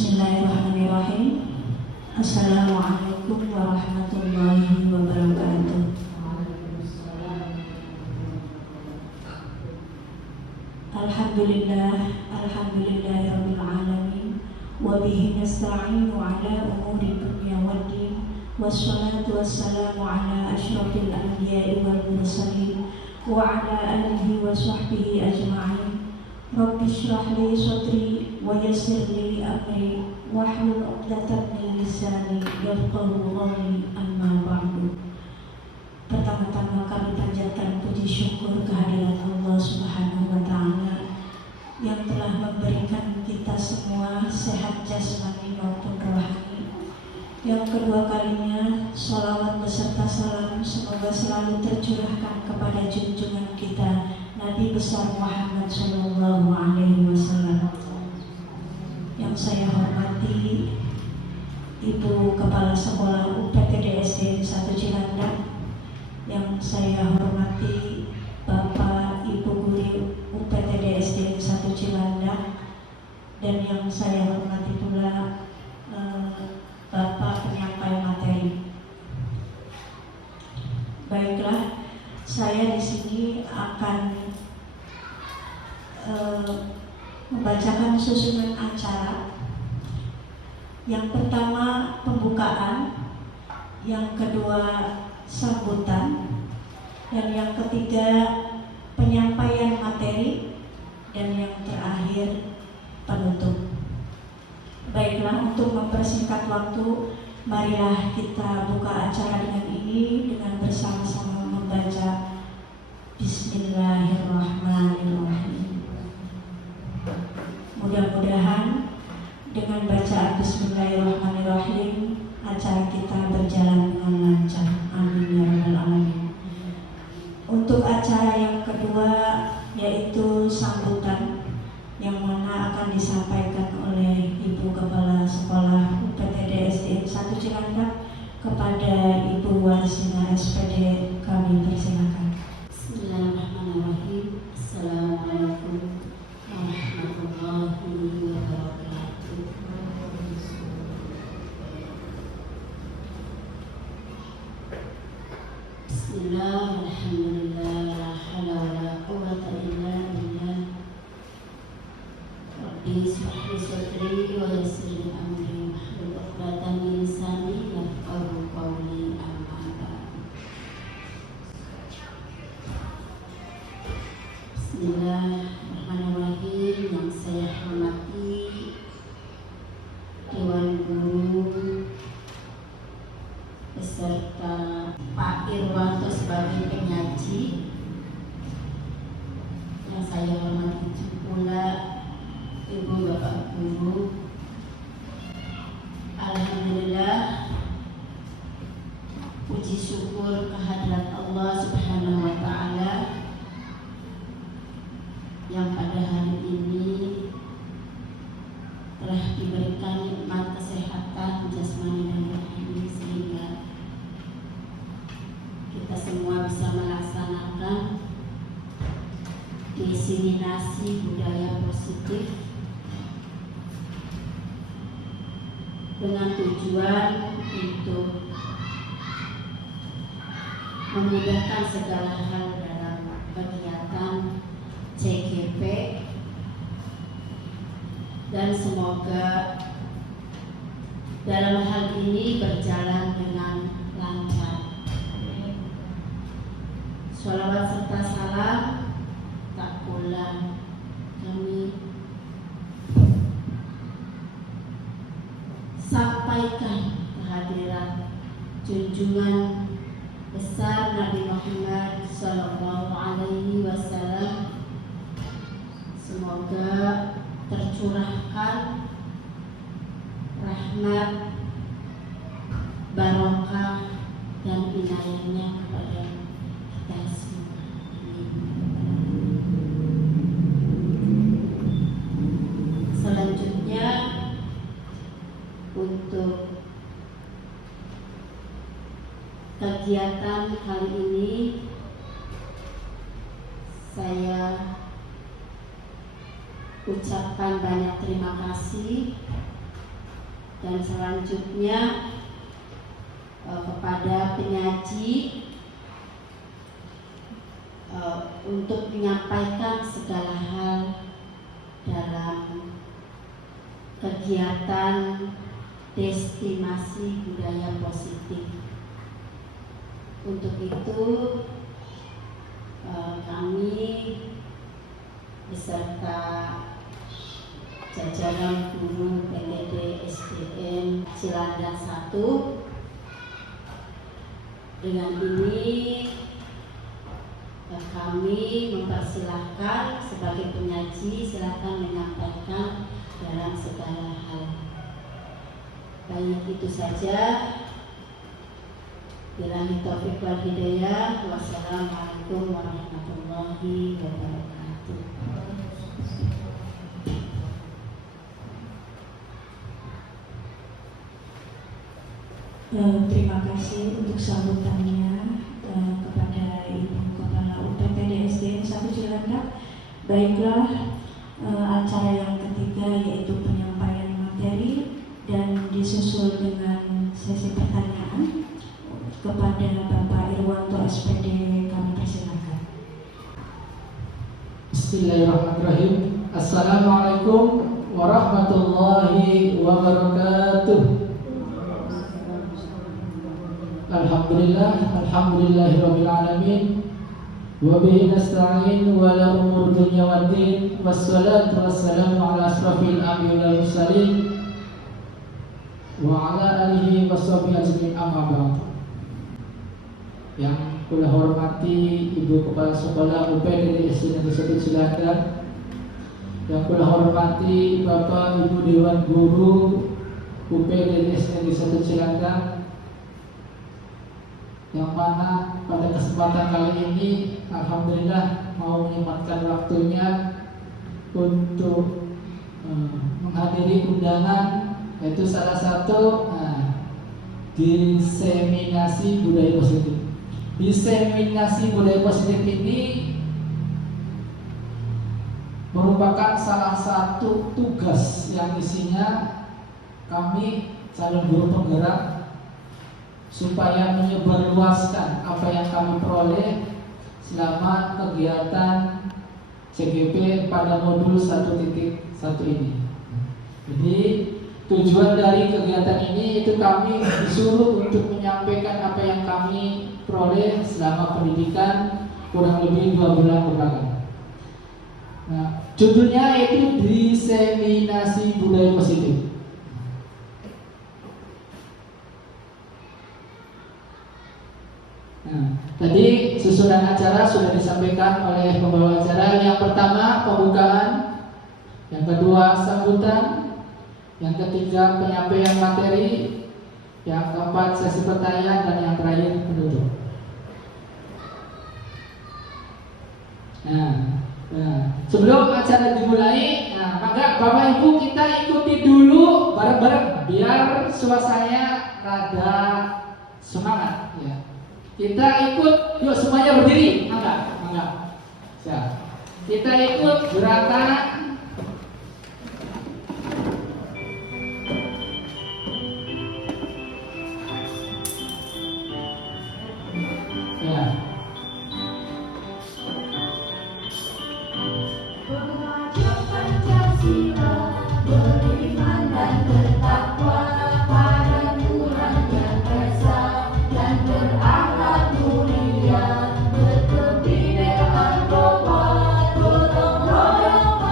Bismillahirrahmanirrahim. Assalamualaikum warahmatullahi wabarakatuh. Alhamdulillahirabbil alamin wa bihi nasta'inu ala umuri dunya waddin wassalatu wassalamu ala asyrafil anbiya'i wal mursalin wa ala alihi wa sahbihi ajma'in. Rabbi shrah li sadri wa yassir li amri wahlul 'uqdatam min lisani yafqahu qawli, amma ba'du. Pertama-tama kami panjatkan puji syukur kehadirat Allah Subhanahu wa taala yang telah memberikan kita semua sehat jasmani maupun rohani. Yang kedua kalinya, sholawat beserta salam semoga selalu tercurahkan kepada junjungan kita Nabi besar Muhammad Sallallahu Alaihi Wasallam. Yang saya hormati Ibu Kepala Sekolah UPTD SD 1 Cilandak, yang saya hormati Bapak Ibu Guru UPTD SD 1 Cilandak, dan yang saya hormati pula Bapak penyampai materi. Baiklah, saya di sini akan membacakan susunan acara. Yang pertama pembukaan, yang kedua sambutan, dan yang ketiga penyampaian materi, dan yang terakhir penutup. Baiklah, untuk mempersingkat waktu, marilah kita buka acara dengan ini dengan bersama-sama membaca Bismillahirrahmanirrahim. Mudah-mudahan dengan bacaan Bismillahirrahmanirrahim acara kita berjalan dengan lancar. Amin ya rabbal alamin. Untuk acara yang kedua, yaitu sambutan, yang mana akan disampaikan oleh Ibu Kepala Sekolah UPTD SD 1 Cilandak kepada Ibu Warsina SPD. Kami persilakan. Bismillahirrahmanirrahim. Assalamualaikum warahmatullahi wabarakatuh. Bismillah, alhamdulillah, la hawla wa la quwwata illa billah. Rabbi shrah li sadri wa yassir li amri wahlul 'uqdatam min lisani yafqahu qawli, amma ba'du. Bismillahirrahmanirrahim. Yang saya hormati Dewan Guru beserta Pak Irwanto sebagai penyaji, yang saya hormati pula Ibu Bapak Guru. Alhamdulillah, puji syukur kehadirat Allah Subhanahu wa taala yang pada hari ini telah diberikan nikmat kesehatan jasmani dan rohani, sehingga kita semua bisa melaksanakan diseminasi budaya positif dengan tujuan untuk memudahkan segala hal dalam kegiatan CGP, dan semoga dalam hal ini berjalan dengan lancar. Sholawat serta salam tak pula kami sampaikan kehadiran junjungan besar Nabi Muhammad Sallallahu Alaihi Wasallam. Semoga tercurahkan rahmat, barokah, dan inayahnya kepada kita semua. Selanjutnya, untuk kegiatan kali ini, saya ucapkan banyak terima kasih Dan selanjutnya kepada penyaji untuk menyampaikan segala hal dalam kegiatan destinasi budaya positif. Untuk itu kami beserta jajaran guru PTD SDN Cilandak 1 dengan ini kami mempersilahkan sebagai penyaji, silakan menyampaikan dalam segala hal. Baik, itu saja. Billahi taufiq wal hidayah. Wassalamualaikum warahmatullahi wabarakatuh. Terima kasih untuk sambutannya kepada Ibu Kepala UPTD SDN 1 Cilandak. Baiklah, acara yang ketiga yaitu penyampaian materi dan disusul dengan sesi pertanyaan. Kepada Bapak Irwanto SPD kami persilakan. Bismillahirrahmanirrahim. Assalamualaikum warahmatullahi wabarakatuh. Alhamdulillahirabbil alamin. Wa bihi nasta'in wa la umur dunya waddin. Wassalatu wassalamu ala asrafil anbiya'i wal mursalin wa ala alihi washabihi ajmain, amma ba'd. Yang kula hormati Ibu Kepala Sekolah UPTD SDN 1 Cilandak, yang kula hormati Bapak Ibu Dewan Guru UPTD SDN 1 Cilandak, yang mana pada kesempatan kali ini alhamdulillah mau menyempatkan waktunya untuk menghadiri undangan, yaitu salah satu diseminasi budaya positif. Diseminasi budaya positif ini merupakan salah satu tugas yang isinya kami calon guru penggerak supaya menyebarluaskan apa yang kami peroleh selama kegiatan CGP pada modul 1.1 ini. Jadi tujuan dari kegiatan ini itu kami disuruh untuk menyampaikan apa yang kami peroleh selama pendidikan kurang lebih 2 bulan belakangan. Nah, judulnya itu diseminasi budaya positif. Nah, tadi susunan acara sudah disampaikan oleh pembawa acara. Yang pertama pembukaan, yang kedua sambutan, yang ketiga penyampaian materi, yang keempat sesi pertanyaan, dan yang terakhir penutup. Nah, sebelum acara dimulai, maka Bapak Ibu kita ikuti dulu bareng-bareng biar suasananya rada semangat ya. Kita ikut, yuk semuanya berdiri, mangga. Siap. Kita ikut gerakan ya. Mengajak Pancasila, beriman dan bertakwa pada Tuhan Yang Esa, dan berakhlak mulia, berkebinekaan global, gotong royong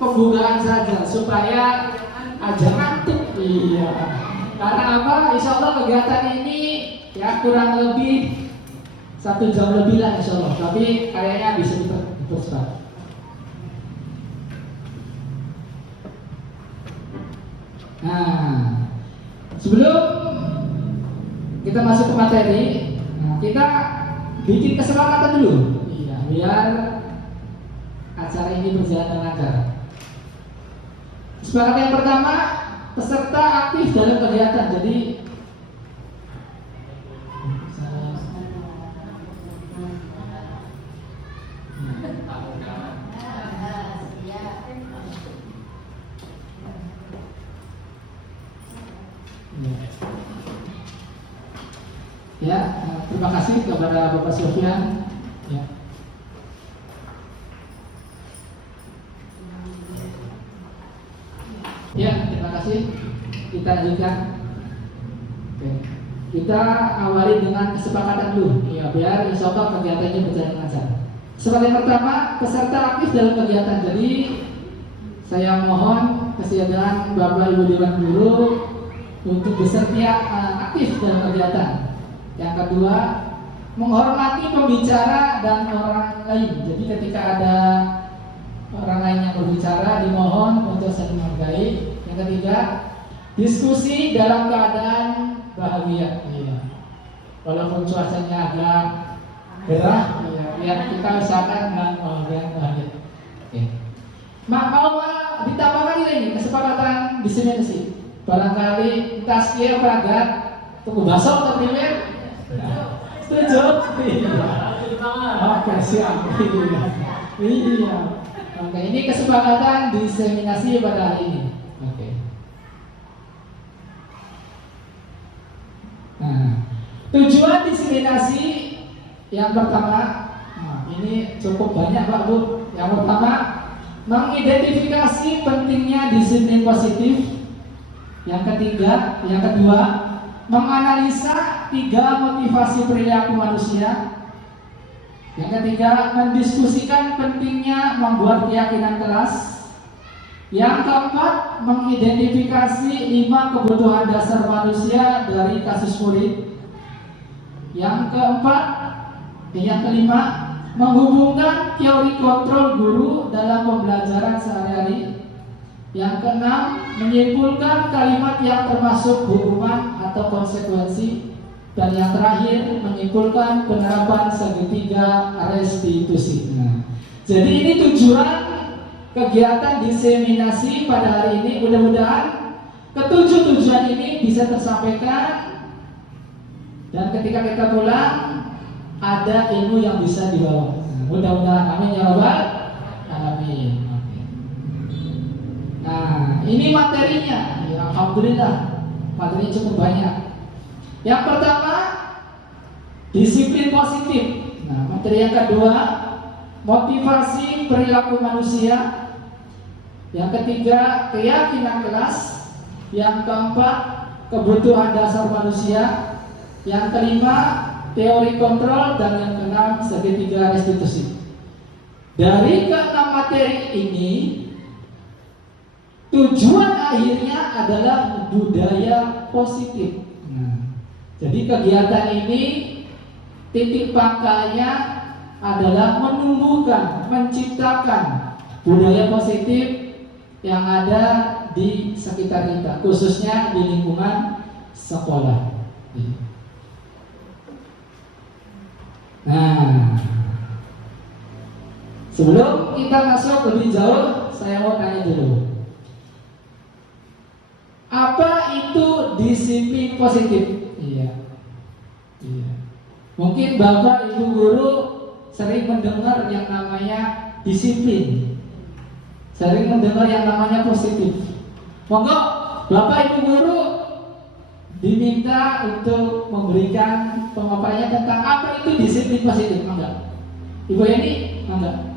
pembukaan saja supaya aja ngantuk. Iya. Karena apa? Insya Allah kegiatan ini ya kurang lebih 1 jam lebih lah insya Allah. Tapi kayaknya bisa dipercepat. Nah, sebelum kita masuk ke materi, kita bikin kesepakatan dulu, iya, biar acara ini berjalan dengan lancar. Kesepakatan yang pertama, peserta aktif dalam kegiatan. Jadi ya, terima kasih kepada Bapak Sofyan. Ya. Ya, terima kasih. Kita lanjutkan. Oke. Kita awali dengan kesepakatan dulu, ya, biar insya Allah kegiatannya berjalan lancar. Kesepakatan yang pertama, peserta aktif dalam kegiatan. Jadi saya mohon kesediaan Bapak Ibu Dewan Guru untuk bersedia aktif dalam kegiatan. Yang kedua, menghormati pembicara dan orang lain. Jadi ketika ada orang lain yang berbicara, dimohon untuk saling menghargai. Yang ketiga, diskusi dalam keadaan bahagia. Iya. Walaupun cuacanya agak gerah, ya, biar kita usahakan dengan bahagia. Oke. Mau ditambahkan ini kesepakatan diseminasi. Barangkali taskia peragat tunggu basok atau primer. Setuju? Oke, siap. Iya. Oke, ini kesepakatan diseminasi pada hari ini. Oke. Nah, tujuan diseminasi yang pertama, ini cukup banyak Pak Bu. Yang pertama, mengidentifikasi pentingnya disiplin positif. Yang kedua, menganalisa 3 motivasi perilaku manusia. Yang ketiga, mendiskusikan pentingnya membuat keyakinan kelas. Yang keempat, mengidentifikasi 5 kebutuhan dasar manusia dari kasus murid. Yang kelima, menghubungkan teori kontrol guru dalam pembelajaran sehari-hari. Yang keenam, menyimpulkan kalimat yang termasuk hukuman atau konsekuensi. Dan yang terakhir, menyimpulkan penerapan segitiga restitusi. Nah, jadi ini tujuan kegiatan diseminasi pada hari ini. Mudah-mudahan ketujuh tujuan ini bisa tersampaikan. Dan ketika kita pulang, ada ilmu yang bisa dibawa. Mudah-mudahan, amin ya rabbal alamin. Nah, ini materinya. Ya, alhamdulillah, materinya cukup banyak. Yang pertama, disiplin positif. Nah, materi yang kedua, motivasi perilaku manusia. Yang ketiga, keyakinan kelas. Yang keempat, kebutuhan dasar manusia. Yang kelima, teori kontrol. Dan yang keenam, segitiga restitusi. Dari ke-6 materi ini, tujuan akhirnya adalah budaya positif. Nah, jadi kegiatan ini titik pangkalnya adalah menumbuhkan, menciptakan budaya positif yang ada di sekitar kita, khususnya di lingkungan sekolah. Nah, sebelum kita masuk lebih jauh, saya mau tanya dulu. Apa itu disiplin positif? Iya. Mungkin Bapak Ibu Guru sering mendengar yang namanya disiplin, sering mendengar yang namanya positif. Monggo Bapak Ibu Guru diminta untuk memberikan pemaparannya tentang apa itu disiplin positif. Monggo Ibu Yani, monggo.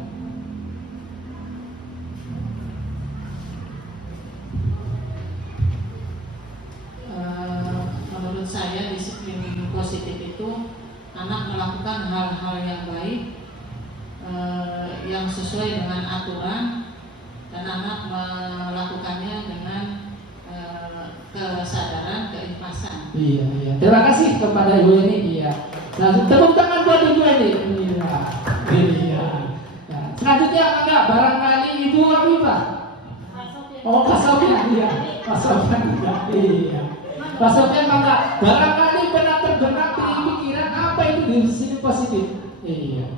Menurut saya disiplin positif itu anak melakukan hal-hal yang baik, yang sesuai dengan aturan, dan anak melakukannya dengan kesadaran, keikhlasan. Iya, iya. Terima kasih kepada Ibu ini. Iya. Nah, tepuk tangan buat Ibu ini. Iya. Iya. Nah, selanjutnya enggak barangkali Ibu Afifah. Oh, Pak Sofian, iya. Pak Sofian, iya. Pak Sofian maka barangkali pernah terbenak di pikiran apa itu disiplin positif. Iya.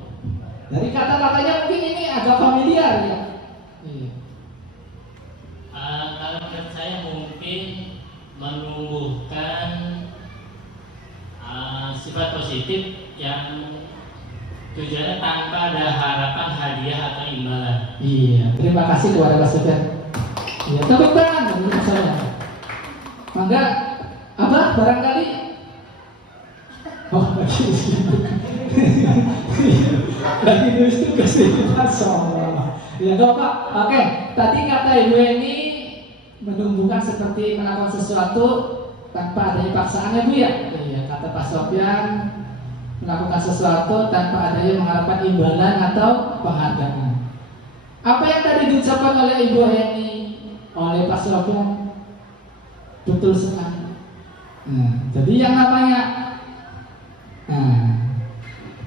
Dari kata-katanya mungkin ini agak familiar ya. Iya. Kalau menurut saya mungkin menumbuhkan sifat positif yang tujuannya tanpa ada harapan hadiah atau imbalan. Iya. Terima kasih kepada Pak Sofian. Iya. Tepuk tangan untuk saya. Mangga apa barangkali? Oh, lagi nulis tugas ini masalah. Ya Pak. Oke. Tadi kata Ibu ini menumbuhkan seperti melakukan sesuatu tanpa adanya paksaan ya Bu ya. Iya. Kata Pak Sofian melakukan sesuatu tanpa adanya mengharapkan imbalan atau penghargaan. Apa yang tadi diucapkan oleh Ibu Heni, oleh Pak Sofian betul sekali. Jadi yang namanya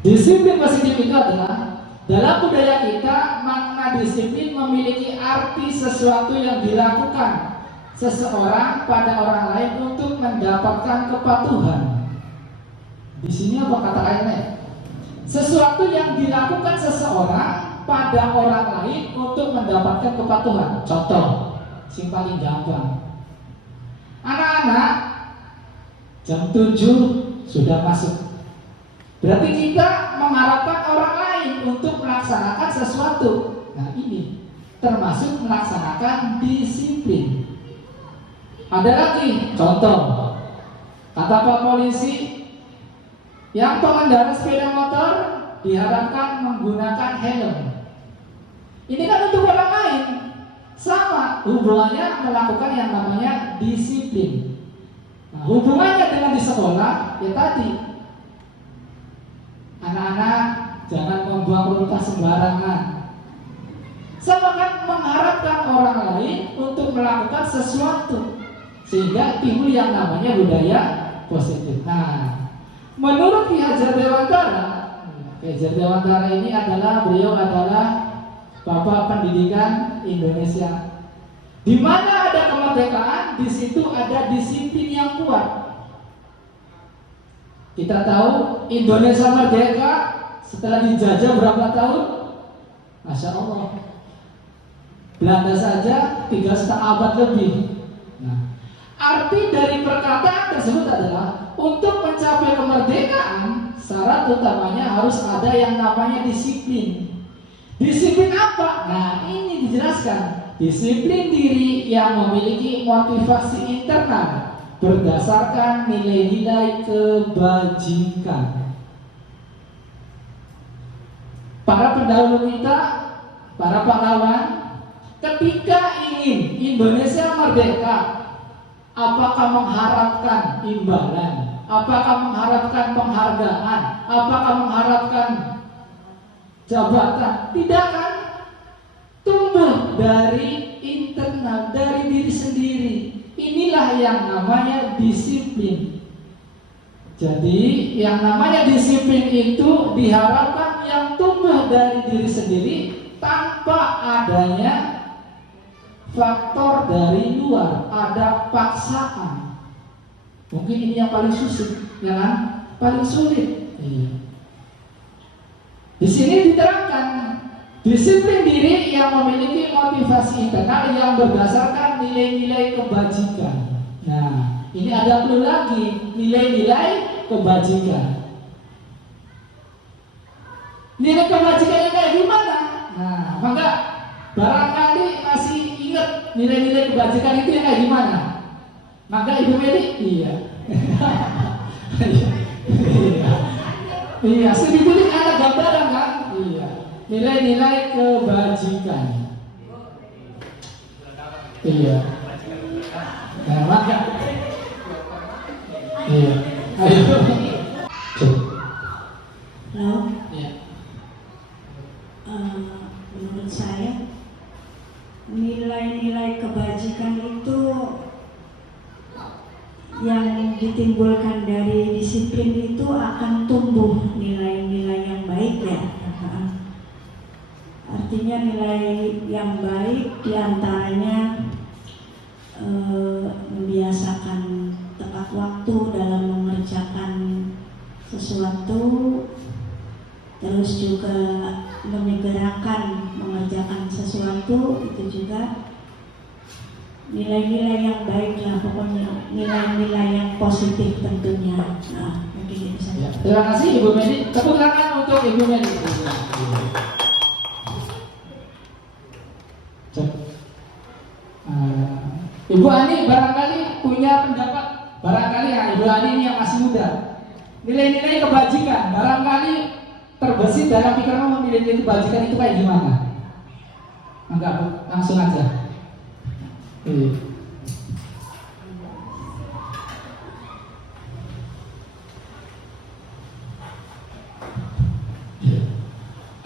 disiplin positif itu adalah dalam budaya kita makna disiplin memiliki arti sesuatu yang dilakukan seseorang pada orang lain untuk mendapatkan kepatuhan. Di sini apa kata lainnya? Sesuatu yang dilakukan seseorang pada orang lain untuk mendapatkan kepatuhan. Contoh, yang paling gampang. Anak-anak jam 7 sudah masuk. Berarti kita mengharapkan orang lain untuk melaksanakan sesuatu. Nah ini termasuk melaksanakan disiplin. Ada lagi contoh, kata Pak Polisi, yang pengendara sepeda motor diharapkan menggunakan helm. Ini kan untuk orang lain, sama hubungannya melakukan yang namanya disiplin. Nah, hubungannya dengan di sekolah ya tadi, anak-anak jangan membuang pulpen sembarangan. Sama kan mengharapkan orang lain untuk melakukan sesuatu sehingga timbul yang namanya budaya positif. Nah, menurut Ki Hajar Dewantara, Ki Hajar Dewantara ini beliau adalah Bapak Pendidikan Indonesia. Di mana ada kemerdekaan, di situ ada disiplin yang kuat. Kita tahu Indonesia merdeka setelah dijajah berapa tahun? Masya Allah. Belanda saja 3,5 abad lebih. Nah, arti dari perkataan tersebut adalah untuk mencapai kemerdekaan, syarat utamanya harus ada yang namanya disiplin. Disiplin apa? Nah, ini dijelaskan. Disiplin diri yang memiliki motivasi internal berdasarkan nilai-nilai kebajikan. Para pendahulu kita, para pahlawan, ketika ingin Indonesia merdeka, apakah mengharapkan imbalan? Apakah mengharapkan penghargaan? Apakah mengharapkan jabatan? Tidak kan? Tumbuh dari internal, dari diri sendiri. Inilah yang namanya disiplin. Jadi yang namanya disiplin itu diharapkan yang tumbuh dari diri sendiri tanpa adanya faktor dari luar, ada paksaan. Mungkin ini yang paling susah, ya kan? Paling sulit. Di sini diterangkan disiplin diri yang memiliki motivasi internal yang berdasarkan nilai-nilai kebajikan. Nah, ini ada perlu lagi nilai-nilai kebajikan. Nilai kebajikannya kayak gimana? Nah, maka barangkali masih ingat nilai-nilai kebajikan itu yang kayak gimana? Maka Ibu Meli, iya. Iya, sedikit ada gambaran kan? Iya. Nilai-nilai kebajikan. Iya. Nah, maka iya. Ayo. Halo. Iya. Menurut saya ini nilai-nilai kebajikan itu yang ditimbulkan dari disiplin itu akan tumbuh nilai-nilai yang baik ya. Artinya nilai yang baik diantaranya membiasakan tepat waktu dalam mengerjakan sesuatu, terus juga menyegerakan mengerjakan sesuatu, itu juga nilai-nilai yang baik lah, pokoknya nilai-nilai yang positif tentunya. Nah, mungkin itu saja. Terima kasih Ibu Medi. Tepuk tangan untuk Ibu Medi. Ibu Ani barangkali punya pendapat, barangkali ya Ibu Ani ini yang masih muda. Nilai-nilai kebajikan barangkali terbesit dalam pikiranmu, nilai-nilai kebajikan itu kayak gimana? Enggak, Bu, langsung aja.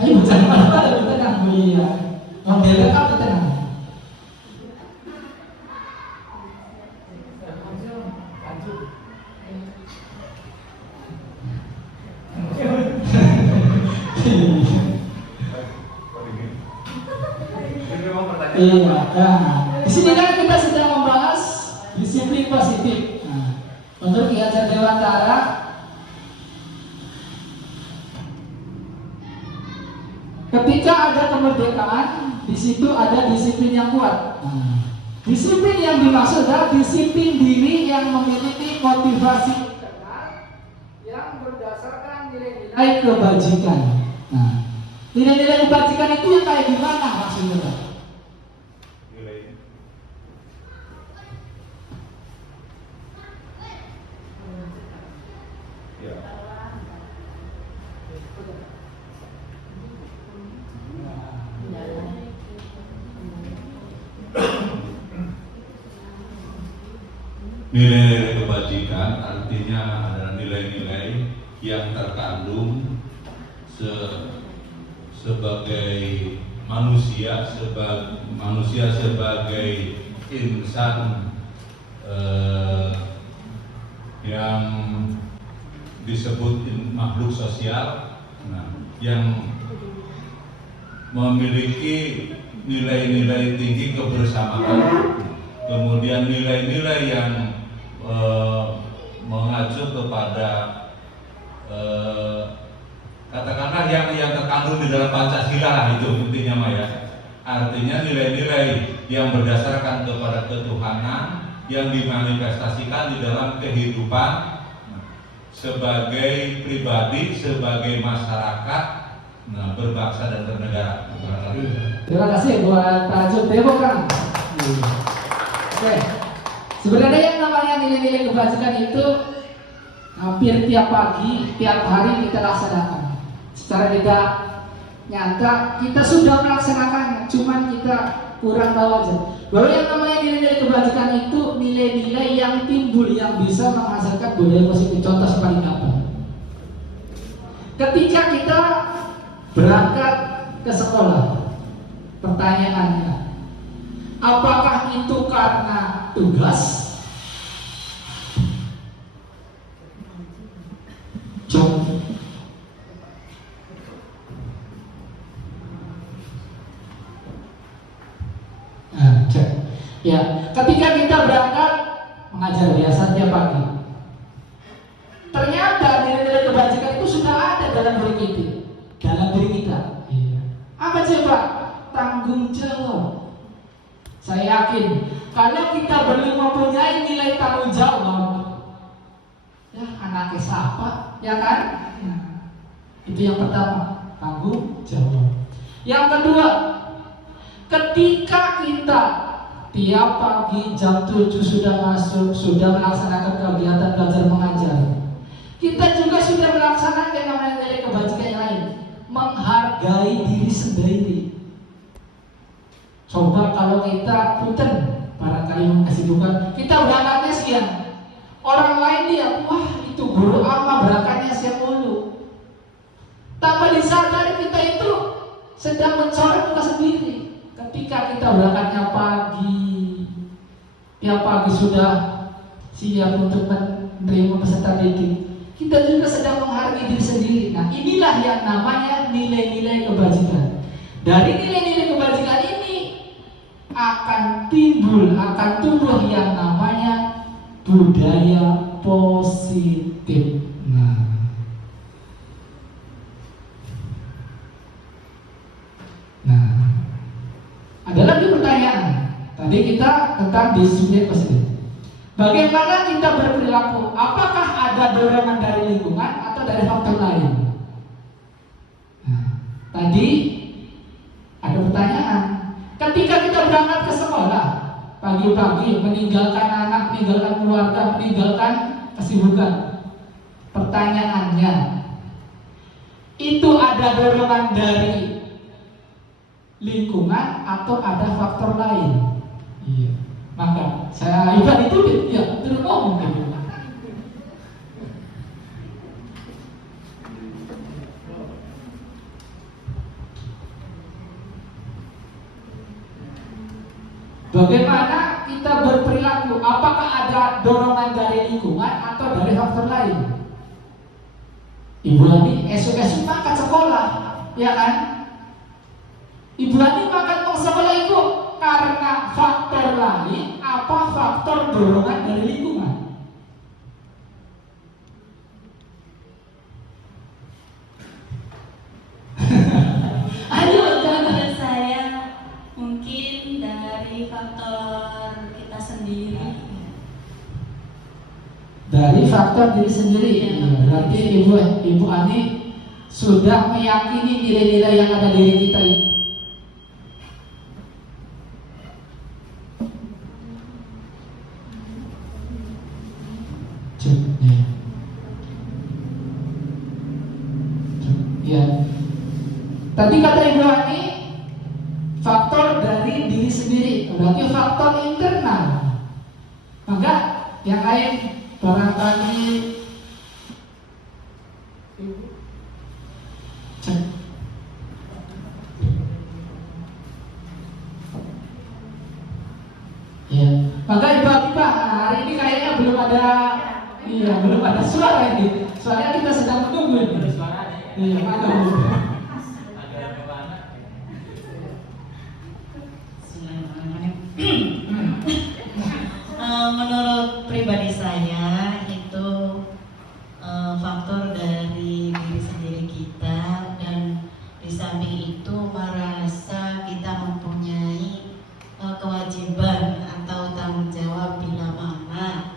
Ayo jangan marah-marah, lebih tenang Bu. Iya. Membela apa tenang? Iya, nah, di sini kan kita sedang membahas disiplin positif. Nah, untuk Ki Hajar Dewantara, ketika ada kemerdekaan, di situ ada disiplin yang kuat. Nah, disiplin yang dimaksud adalah disiplin diri yang memiliki motivasi internal yang berdasarkan nilai-nilai kebajikan. Nah, nilai-nilai kebajikan itu yang kayak gimana maksudnya? Nilai-nilai kebajikan artinya adalah nilai-nilai yang terkandung sebagai manusia sebagai insan yang disebut makhluk sosial, yang memiliki nilai-nilai tinggi kebersamaan, kemudian nilai-nilai yang mengacu kepada katakanlah yang terkandung di dalam Pancasila lah, itu intinya ya. Artinya nilai-nilai yang berdasarkan kepada ketuhanan yang dimanifestasikan di dalam kehidupan sebagai pribadi, sebagai masyarakat, berbangsa dan bernegara. Terima kasih buat Pak Jun. Tepuk tangan. Oke. Sebenarnya yang namanya nilai-nilai kebajikan itu hampir tiap pagi, tiap hari kita laksanakan. Secara tidak nyata kita sudah melaksanakannya, cuman kita kurang tahu aja. Bahwa yang namanya nilai-nilai kebajikan itu nilai-nilai yang timbul yang bisa menghasilkan budaya positif. Contoh sepaling apa? Ketika kita berangkat ke sekolah, pertanyaannya, apakah itu karena tugas? Jawab. Ya, ketika kita berangkat mengajar biasa tiap pagi, ternyata nilai-nilai kebajikan itu sudah ada dalam diri kita. Apa coba? Tanggung jawab. Saya yakin kalau kita belum mempunyai nilai tanggung jawab, ya anaknya siapa, ya kan? Itu yang pertama, tanggung jawab. Yang kedua, ketika kita tiap pagi jam 7 sudah masuk, sudah melaksanakan kegiatan belajar mengajar, kita juga sudah melaksanakan yang namanya nilai kebajikan yang lain, menghargai diri sendiri. Coba kalau kita punten, barangkali kesibukan, kita berangkatnya siang, orang lain lihat, wah itu guru ama berangkatnya siang dulu. Tanpa disadari kita itu sedang mencoreng kita sendiri. Ketika kita berangkatnya pagi, tiap pagi sudah siap untuk menerima peserta didik, kita juga sedang menghargai diri sendiri. Nah, inilah yang namanya nilai-nilai kebajikan. Dari nilai-nilai kebajikan ini akan timbul, akan tumbuh yang namanya budaya positif. Nah, ada lagi pertanyaan. Tadi kita tentang disiplin positif. Bagaimana kita berperilaku? Apakah ada dorongan dari lingkungan atau dari faktor lain? Nah, tadi ada pertanyaan. Ketika kita berangkat ke sekolah pagi-pagi, meninggalkan anak, meninggalkan keluarga, meninggalkan kesibukan, pertanyaannya, itu ada dorongan dari lingkungan atau ada faktor lain? Iya. Maka saya ibarat itu ya terus ngomong gitu. Bagaimana kita berperilaku? Apakah ada dorongan dari lingkungan atau dari faktor lain? Ibu Ani esok-esok makan sekolah, ya kan? Ibu Ani makan mau sekolah itu karena faktor lain, apa faktor dorongan dari lingkungan? Ayo, Menurut saya mungkin dari faktor kita sendiri. Dari faktor diri sendiri. Ya, berarti Ibu Ani sudah meyakini nilai-nilai yang ada di diri kita ini. Ya. Tadi kata Ibu Ani faktor dari diri sendiri, berarti faktor internal. Maka yang lain barangkali cek. Ya, maka Ibu hari ini kayaknya belum ada suara ini. Soalnya kita sedang menunggu ini. Iya, maka menurut pribadi saya itu faktor dari diri sendiri kita, dan di samping itu merasa kita mempunyai kewajiban atau tanggung jawab bila mana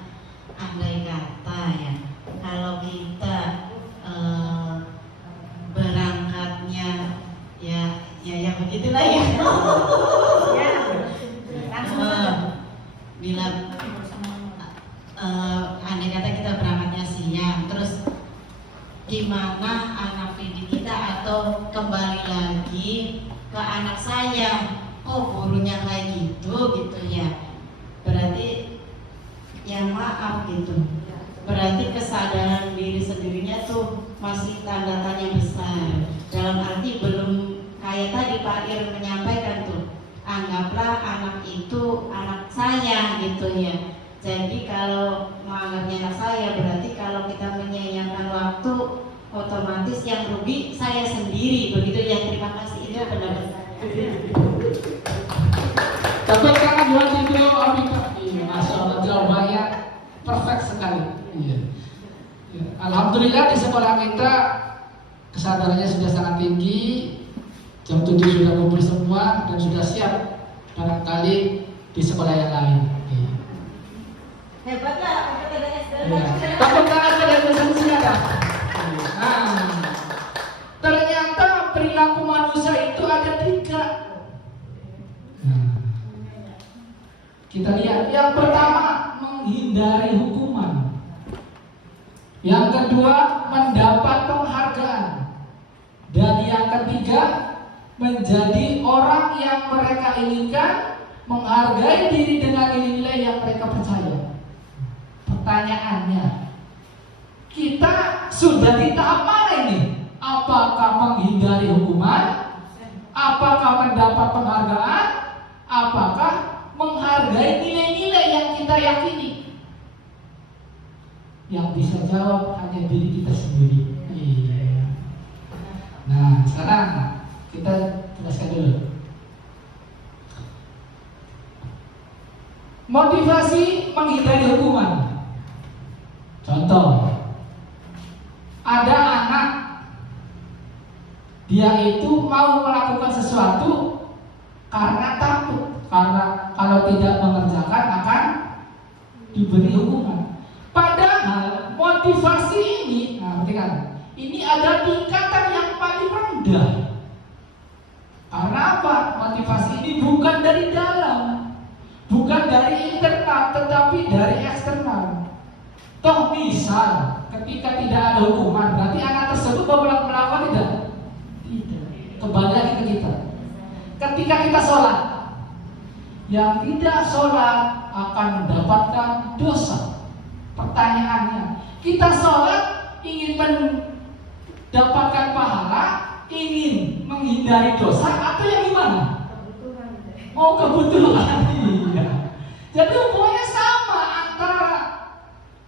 andai kata ya kalau kita berangkatnya ya begitulah ya. Bila andai kata kita berangkatnya siang, terus gimana anak didik kita, atau kembali lagi ke anak saya, oh gurunya kayak gitu ya, berarti yang maaf gitu, berarti kesadaran diri sendirinya tuh masih tanda tanya besar. Dalam arti belum kayak tadi Pak Ir menyampaikan tuh, anggaplah anak itu anak saya gitu ya. Jadi kalau menganggapnya anak saya, berarti kalau kita menyayangkan waktu, otomatis yang rugi saya sendiri, begitu ya. Terima kasih, itu pendapat saya. Tepuk tangan buat Ibu Amika. Iya, Masya Allah, jawabannya perfect sekali. Iya. Ya, alhamdulillah di sekolah kita kesadarannya sudah sangat tinggi. Jam 7 sudah kumpul semua dan sudah siap barangkali di sekolah yang lain. Iya. Hebatlah, kita Iya. Tepuk tangan pada silakan. Nah, ternyata perilaku manusia itu ada 3. Kita lihat, yang pertama menghindari hukuman, yang kedua mendapat penghargaan, dan yang ketiga menjadi orang yang mereka inginkan, menghargai diri dengan nilai yang mereka percaya. Pertanyaannya, kita sudah di tahap mana ini? Apakah menghindari hukuman? Apakah mendapat penghargaan? Apakah menghargai nilai-nilai yang kita kita yakini? Yang bisa jawab hanya diri kita sendiri. Iya. Nah, sekarang kita jelaskan dulu. Motivasi menghindari hukuman. Contoh, ada anak, dia itu mau melakukan sesuatu karena takut, karena kalau tidak mengerjakan akan diberi hukuman. Padahal motivasi ini, nah perhatikan, ini ada tingkatan yang paling rendah. Karena apa? Motivasi ini bukan dari dalam, bukan dari internal, tetapi dari eksternal. Toh misal, ketika tidak ada hukuman, berarti anak tersebut mau melakukan tidak? Tidak. Kembali lagi ke kita. Ketika kita sholat, yang tidak sholat akan mendapatkan dosa. Pertanyaannya, kita sholat ingin mendapatkan pahala, ingin menghindari dosa, atau yang gimana? Oh, kebetulan. Iya. Jadi hubungannya sama antara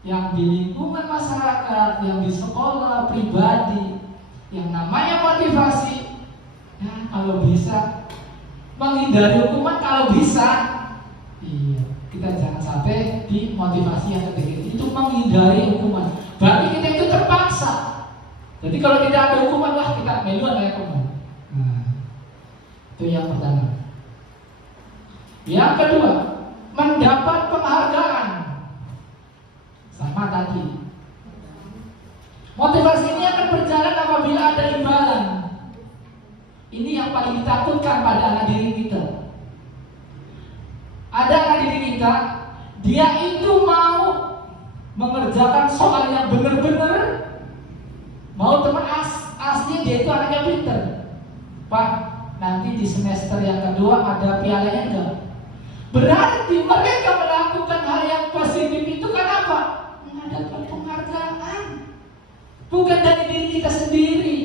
yang di lingkungan masyarakat, yang di sekolah pribadi, yang namanya motivasi. Ya, kalau bisa menghindari hukuman, kalau bisa. Iya, kita jangan sampai di motivasi yang ketiga itu menghindari hukuman. Berarti kita itu terpaksa. Jadi kalau tidak ada hukuman, wah kita meluan kayak hukuman. Nah, itu yang pertama. Yang kedua, mendapat penghargaan. Sama tadi. Motivasi ini akan berjalan apabila ada imbalan. Ini yang paling ditakutkan pada anak diri kita. Ada anak diri kita, dia itu mau mengerjakan soal yang benar-benar, mau teman asli dia itu anaknya pinter. Pak, nanti di semester yang kedua ada pialanya enggak? Berarti mereka melakukan hal yang positif itu kan apa? Mendapatkan penghargaan, bukan dari diri kita sendiri.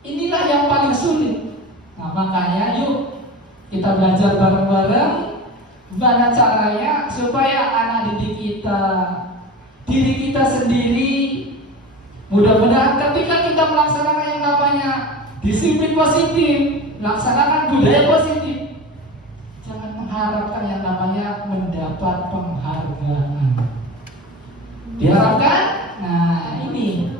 Inilah yang paling sulit. Nah, makanya yuk kita belajar bareng-bareng gimana caranya supaya anak didik kita, diri kita sendiri, mudah-mudahan ketika kita melaksanakan yang namanya disiplin positif, melaksanakan budaya positif, jangan mengharapkan yang namanya mendapat penghargaan. Diharapkan, nah ini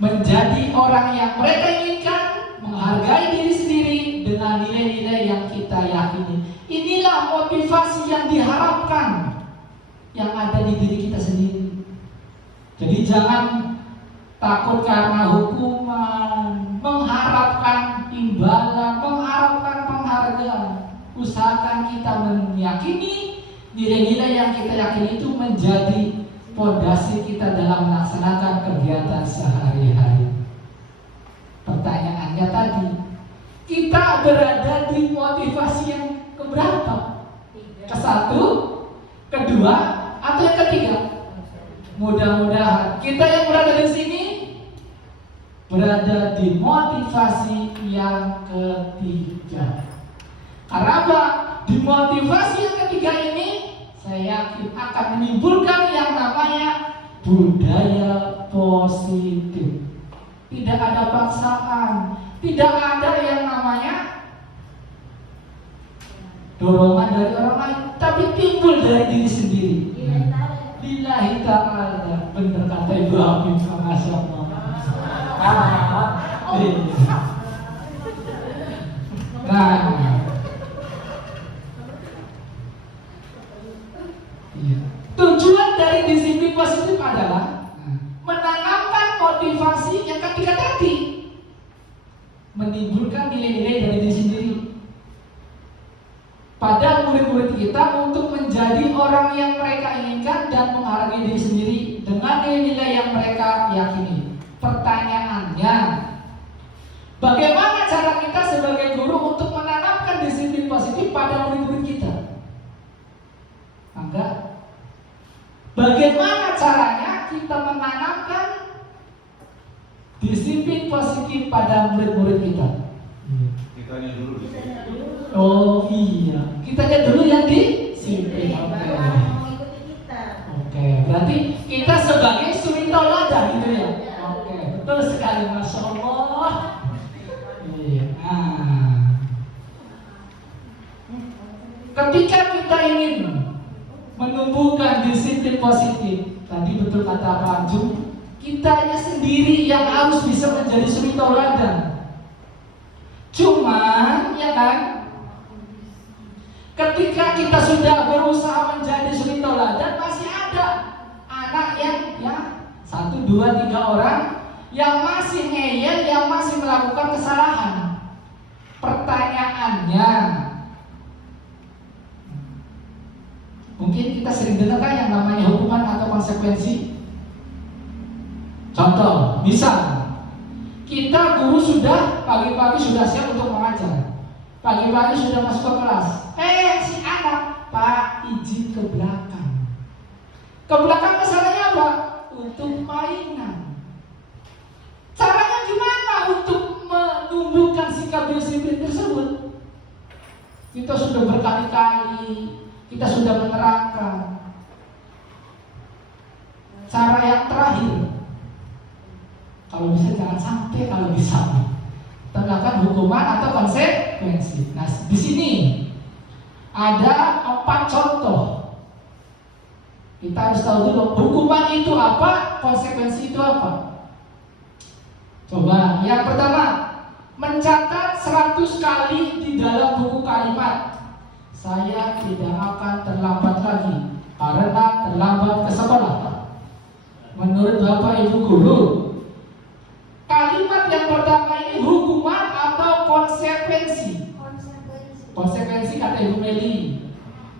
menjadi orang yang mereka inginkan, menghargai diri sendiri dengan nilai-nilai yang kita yakini. Inilah motivasi yang diharapkan yang ada di diri kita sendiri. Jadi jangan takut karena hukuman, mengharapkan imbalan, mengharapkan penghargaan. Usahakan kita meyakini nilai-nilai yang kita yakini itu menjadi fondasi kita dalam melaksanakan kegiatan sehari-hari. Pertanyaannya tadi, kita berada di motivasi yang keberapa? Ke-1, kedua, atau yang ketiga? Mudah-mudahan kita yang berada di sini berada di motivasi yang ketiga. Karena apa? Di motivasi yang ketiga ini saya yakin akan menimbulkan yang namanya budaya positif. Tidak ada paksaan, tidak ada yang namanya dorongan dari orang lain, tapi timbul dari diri sendiri. Lillahi ta'ala, benar kata Ibu Habib, Masya Allah. Nah, tujuan dari disiplin positif adalah menanamkan motivasi yang ketiga tadi, menimbulkan nilai-nilai dari diri sendiri pada murid-murid kita untuk menjadi orang yang mereka inginkan dan menghargai diri sendiri dengan nilai-nilai yang mereka yakini. Pertanyaannya, bagaimana cara kita sebagai guru untuk menanamkan disiplin positif pada murid-murid kita? Enggak. Bagaimana caranya kita menanamkan disiplin positif pada murid-murid kita? Kitanya dulu. Oh iya, kitanya dulu yang disiplin. Baru Oke. anak mau ikuti kita. Oke, berarti kita sebagai suri tauladan gitu ya. Oke, betul sekali, masya Allah. Iya. Nah, ketika kita ingin menumbuhkan disiplin positif, tadi betul kata Pak Anjum, kitanya sendiri yang harus bisa menjadi suri tauladan. Cuman, ya kan, ketika kita sudah berusaha menjadi suri tauladan, masih ada anak yang ya 1, 2, 3 orang yang masih ngeyel, yang masih melakukan kesalahan. Pertanyaannya, mungkin kita sering dengar kan yang namanya hukuman atau konsekuensi. Contoh, misal kita guru sudah pagi-pagi sudah siap untuk mengajar, pagi-pagi sudah masuk ke kelas. Si anak, Pak, izin ke belakang. Ke belakang kesannya apa? Untuk mainan. Caranya gimana untuk menumbuhkan sikap disiplin tersebut? Kita sudah berkali-kali, kita sudah menerangkan. Cara yang terakhir, kalau bisa jangan sampai, kalau bisa tegakkan hukuman atau konsekuensi. Nah, di sini ada 4 contoh. Kita harus tahu dulu hukuman itu apa, konsekuensi itu apa. Coba, yang pertama, mencatat 100 kali di dalam buku kalimat, saya tidak akan terlambat lagi karena terlambat ke sekolah. Menurut Bapak Ibu guru, kalimat yang pertama ini hukuman atau konsekuensi? Konsekuensi kata Ibu Meli.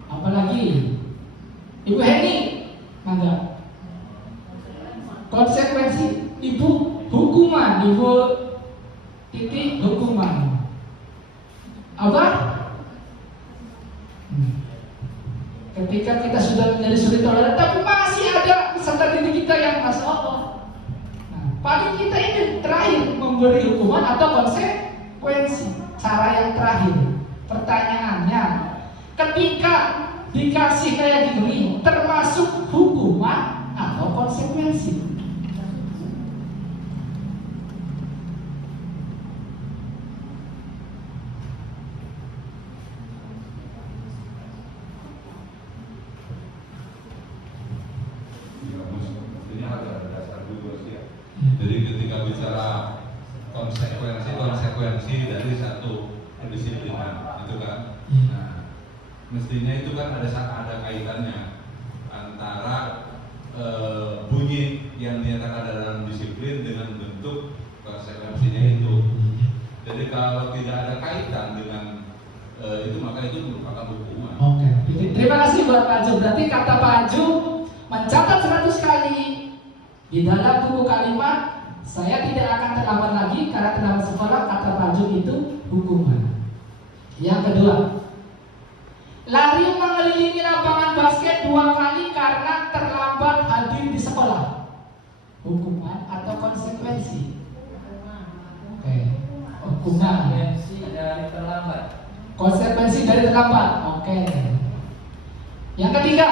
Apalagi? Ibu Heni? Mangga. Konsekuensi. Ibu hukuman. Ibu Titi hukuman. Apa? Ketika kita sudah menjadi suri tauladan, tapi masih ada peserta didik kita yang masya Allah. Paling kita ini terakhir memberi hukuman atau konsekuensi. Cara yang terakhir. Pertanyaannya, ketika dikasih kayak gini, termasuk hukuman atau konsekuensi? Jadi ketika bicara konsekuensi dari satu kedisiplinan itu kan, nah, mestinya itu kan ada kaitannya antara bunyi yang dinyatakan dalam disiplin dengan bentuk konsekuensinya itu. Jadi kalau tidak ada kaitan dengan itu, maka itu merupakan hukuman. Oke. Terima kasih buat Pak Anjum. Berarti kata Pak Anjum, mencatat 100 kali di dalam buku kalimat, saya tidak akan terlambat lagi karena terlambat sekolah, kata Pak Anjum itu hukuman. Yang kedua, lari mengelilingi lapangan basket 2 kali karena terlambat hadir di sekolah, hukuman atau konsekuensi? Oke. Hukuman. Konsekuensi dari terlambat. Oke. Yang ketiga,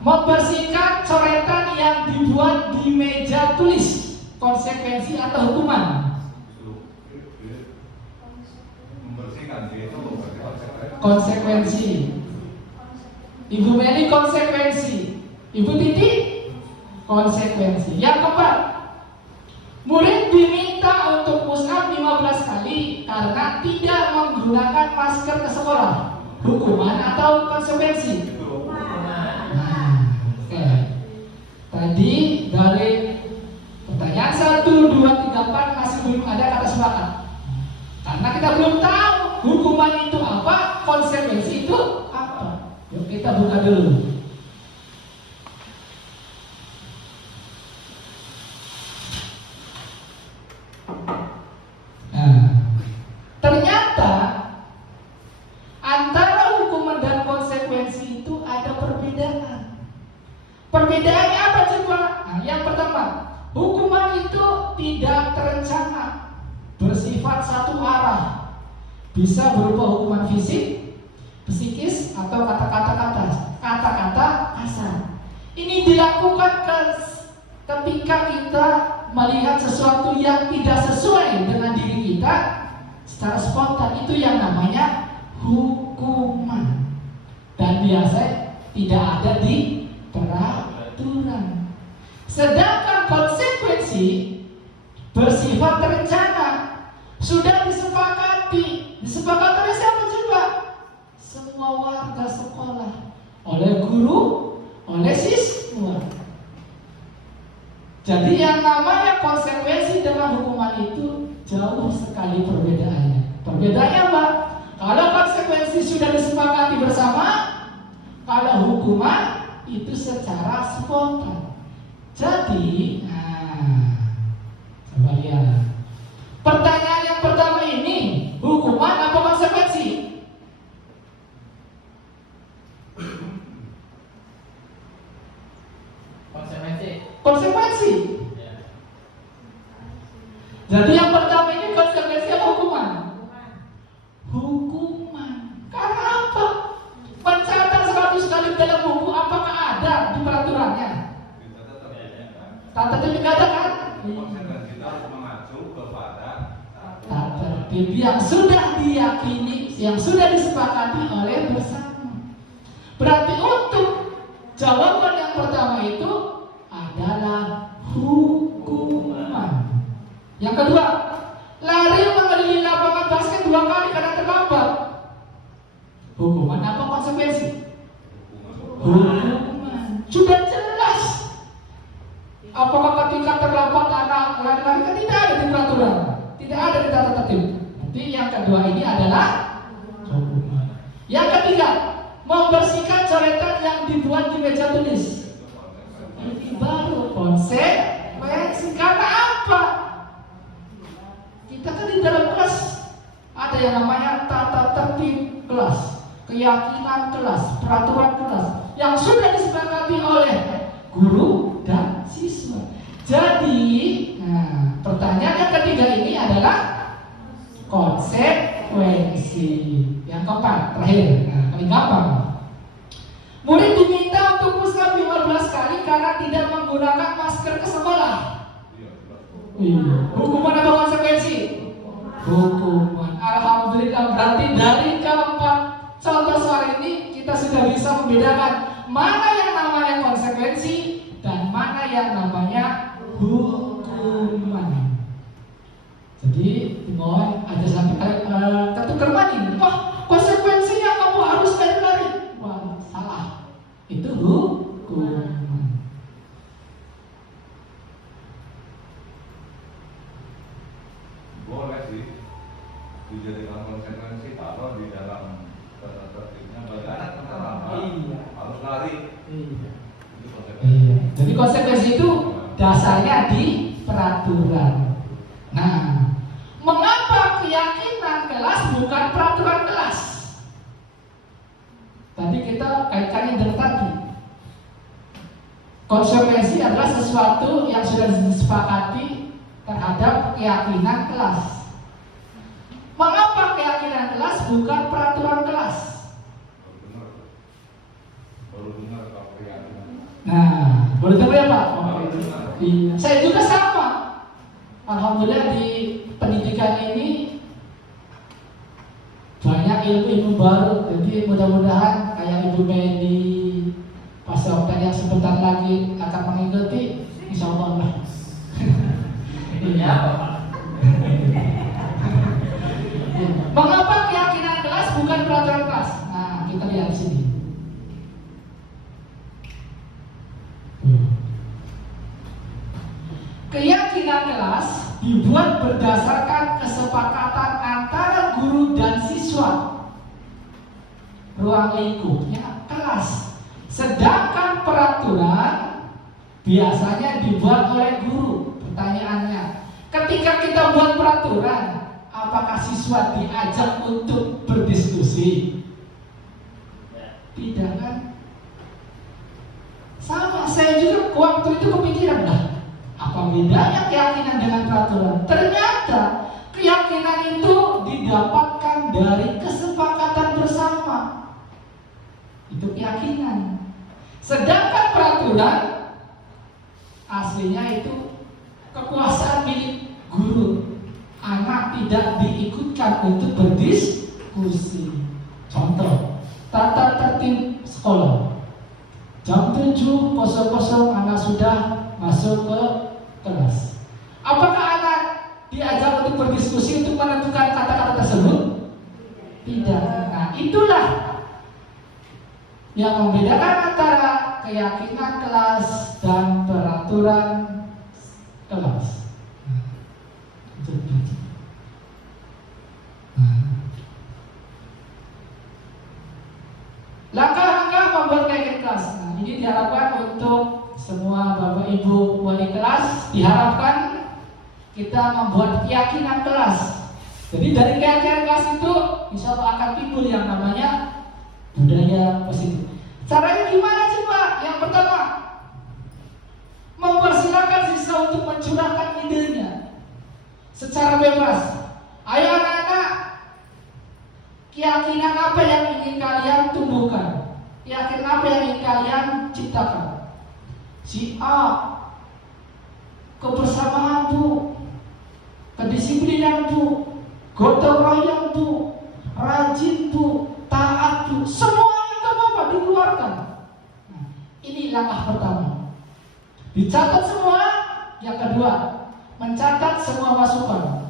membersihkan coretan yang dibuat di meja tulis, konsekuensi atau hukuman? Membersihkan itu Konsekuensi. Ibu Meli konsekuensi, Ibu Titi konsekuensi. Yang keempat, murid diminta untuk push-up 15 kali karena tidak menggunakan masker ke sekolah, hukuman atau konsekuensi? Oke. Tadi dari pertanyaan 1, 2, 3, 4 masih belum ada kata sepakat. Karena kita belum tahu hukuman itu apa, konsekuensi itu apa. Yuk kita buka dulu. Ternyata antara hukuman dan konsekuensi itu ada perbedaan. Perbedaannya apa coba? Nah, yang pertama, hukuman itu tidak terencana, bersifat satu arah, bisa berupa hukuman fisik bukan ketika kita melihat sesuatu yang tidak sesuai dengan diri kita secara spontan, itu yang namanya hukuman. Dan biasanya tidak ada di peraturan. Sedangkan konsekuensi bersifat terencana, sudah disepakati oleh siapa coba? Semua warga sekolah, oleh guru, oleh siswa. Jadi yang namanya konsekuensi dengan hukuman itu jauh sekali perbedaannya. Perbedaannya apa? Kalau konsekuensi sudah disepakati bersama, kalau hukuman itu secara spontan. Jadi, coba lihat. Pertanyaan yang pertama ini, hukuman apa konsekuensi? Konsekuensi. Jadi yang pertama ini konsekuensi apa hukuman? Hukuman. Karena apa? Pencatatan 100 kali dalam buku, apakah ada di peraturannya? Tata tertib ada kan? Konsekuensi kita harus mengacu kepada Tata tertib yang sudah diyakini, yang sudah disepakati oleh bersama. Berarti untuk jawaban yang pertama itu adalah hukuman. Yang kedua, lari mengelilingi lapangan basket 2 kali karena terlambat. Hukuman apa konsekuensi? Hukuman. Sudah jelas. Apakah ketika terlambat anak lari-lari, kan tidak ada di peraturan, tidak ada di tata tertib. Nanti yang kedua ini adalah hukuman. Yang ketiga, membersihkan coretan yang dibuat di meja tulis. Ini baru konsekuensi. Karena apa? Kita kan di dalam kelas ada yang namanya tata tertib kelas, keyakinan kelas, peraturan kelas yang sudah disepakati oleh guru dan siswa. Jadi, pertanyaan yang ketiga ini adalah konsekuensi. Yang keempat, terakhir, paling gampang. Murid diminta untuk push-up 15 kali karena tidak menggunakan masker ke sekolah. Hukuman apa konsekuensi? Hukuman. Alhamdulillah, berarti dari keempat contoh soal ini kita sudah bisa membedakan mana yang namanya konsekuensi dan mana yang namanya hukuman. Jadi mohon aja sampai ketukar mani. Wah, konsekuensinya kamu harus lari-lari. Wah, salah. Itu hukuman. boleh sih dijadikan konsekuensi kalau di dalam tata tertibnya bagaimana terlambat harus lari. Itu konsekuensi. Jadi konsekuensi itu dasarnya di peraturan. Nah, mengapa keyakinan kelas bukan peraturan kelas? Tadi kita kaitkannya dengan tadi. Konsekuensi adalah sesuatu yang sudah disepakati terhadap keyakinan kelas. Mengapa keyakinan kelas bukan peraturan kelas? Baru dengar kalau keyakinan. Nah, boleh tahu ya Pak? Iya. Saya juga sama. Alhamdulillah di pendidikan ini banyak ilmu-ilmu baru. Jadi mudah-mudahan kayak Ibu Medi, Pak Softan yang sebentar lagi akan mengikuti, insya Allah. Iya, Pak. Mengapa keyakinan kelas bukan peraturan kelas? Nah, kita lihat di sini. Keyakinan kelas dibuat berdasarkan kesepakatan antara guru dan siswa. Ruang lingkupnya kelas. Sedangkan peraturan biasanya dibuat oleh guru. Pertanyaannya, ketika kita buat peraturan, apakah siswa diajak untuk berdiskusi? Tidak kan? Sama, saya juga waktu itu kepikiran lah, apa bedanya keyakinan dengan peraturan? Ternyata keyakinan itu didapatkan dari kesepakatan bersama. Itu keyakinan. Sedangkan peraturan aslinya itu kekuasaan milik guru. Anak tidak diikutkan untuk berdiskusi. Contoh, tata tertib sekolah. Jam 7.00 anak sudah masuk ke kelas. Apakah anak diajak untuk berdiskusi untuk menentukan kata-kata tersebut? Tidak. Nah, itulah yang membedakan antara keyakinan kelas dan peraturan kelas. Langkah-langkah membuat keyakinan kelas. Nah, ini diharapkan untuk semua Bapak Ibu wali kelas, diharapkan kita membuat keyakinan kelas. Jadi dari keyakinan kelas itu insya Allah akan timbul yang namanya budaya positif. Caranya gimana sih Pak? Yang pertama, mempersilahkan siswa untuk mencurahkan idenya secara bebas. Ayo anak-anak, keyakinan apa yang ingin kalian tumbuhkan? Keyakinan apa yang ingin kalian ciptakan? Si A, kebersamaan Bu, kedisiplinan Bu, gotong royong Bu, rajin Bu, taat Bu, semuanya itu apa? Dikeluarkan. Nah, ini langkah pertama. Dicatat semua. Yang kedua, mencatat semua masukan.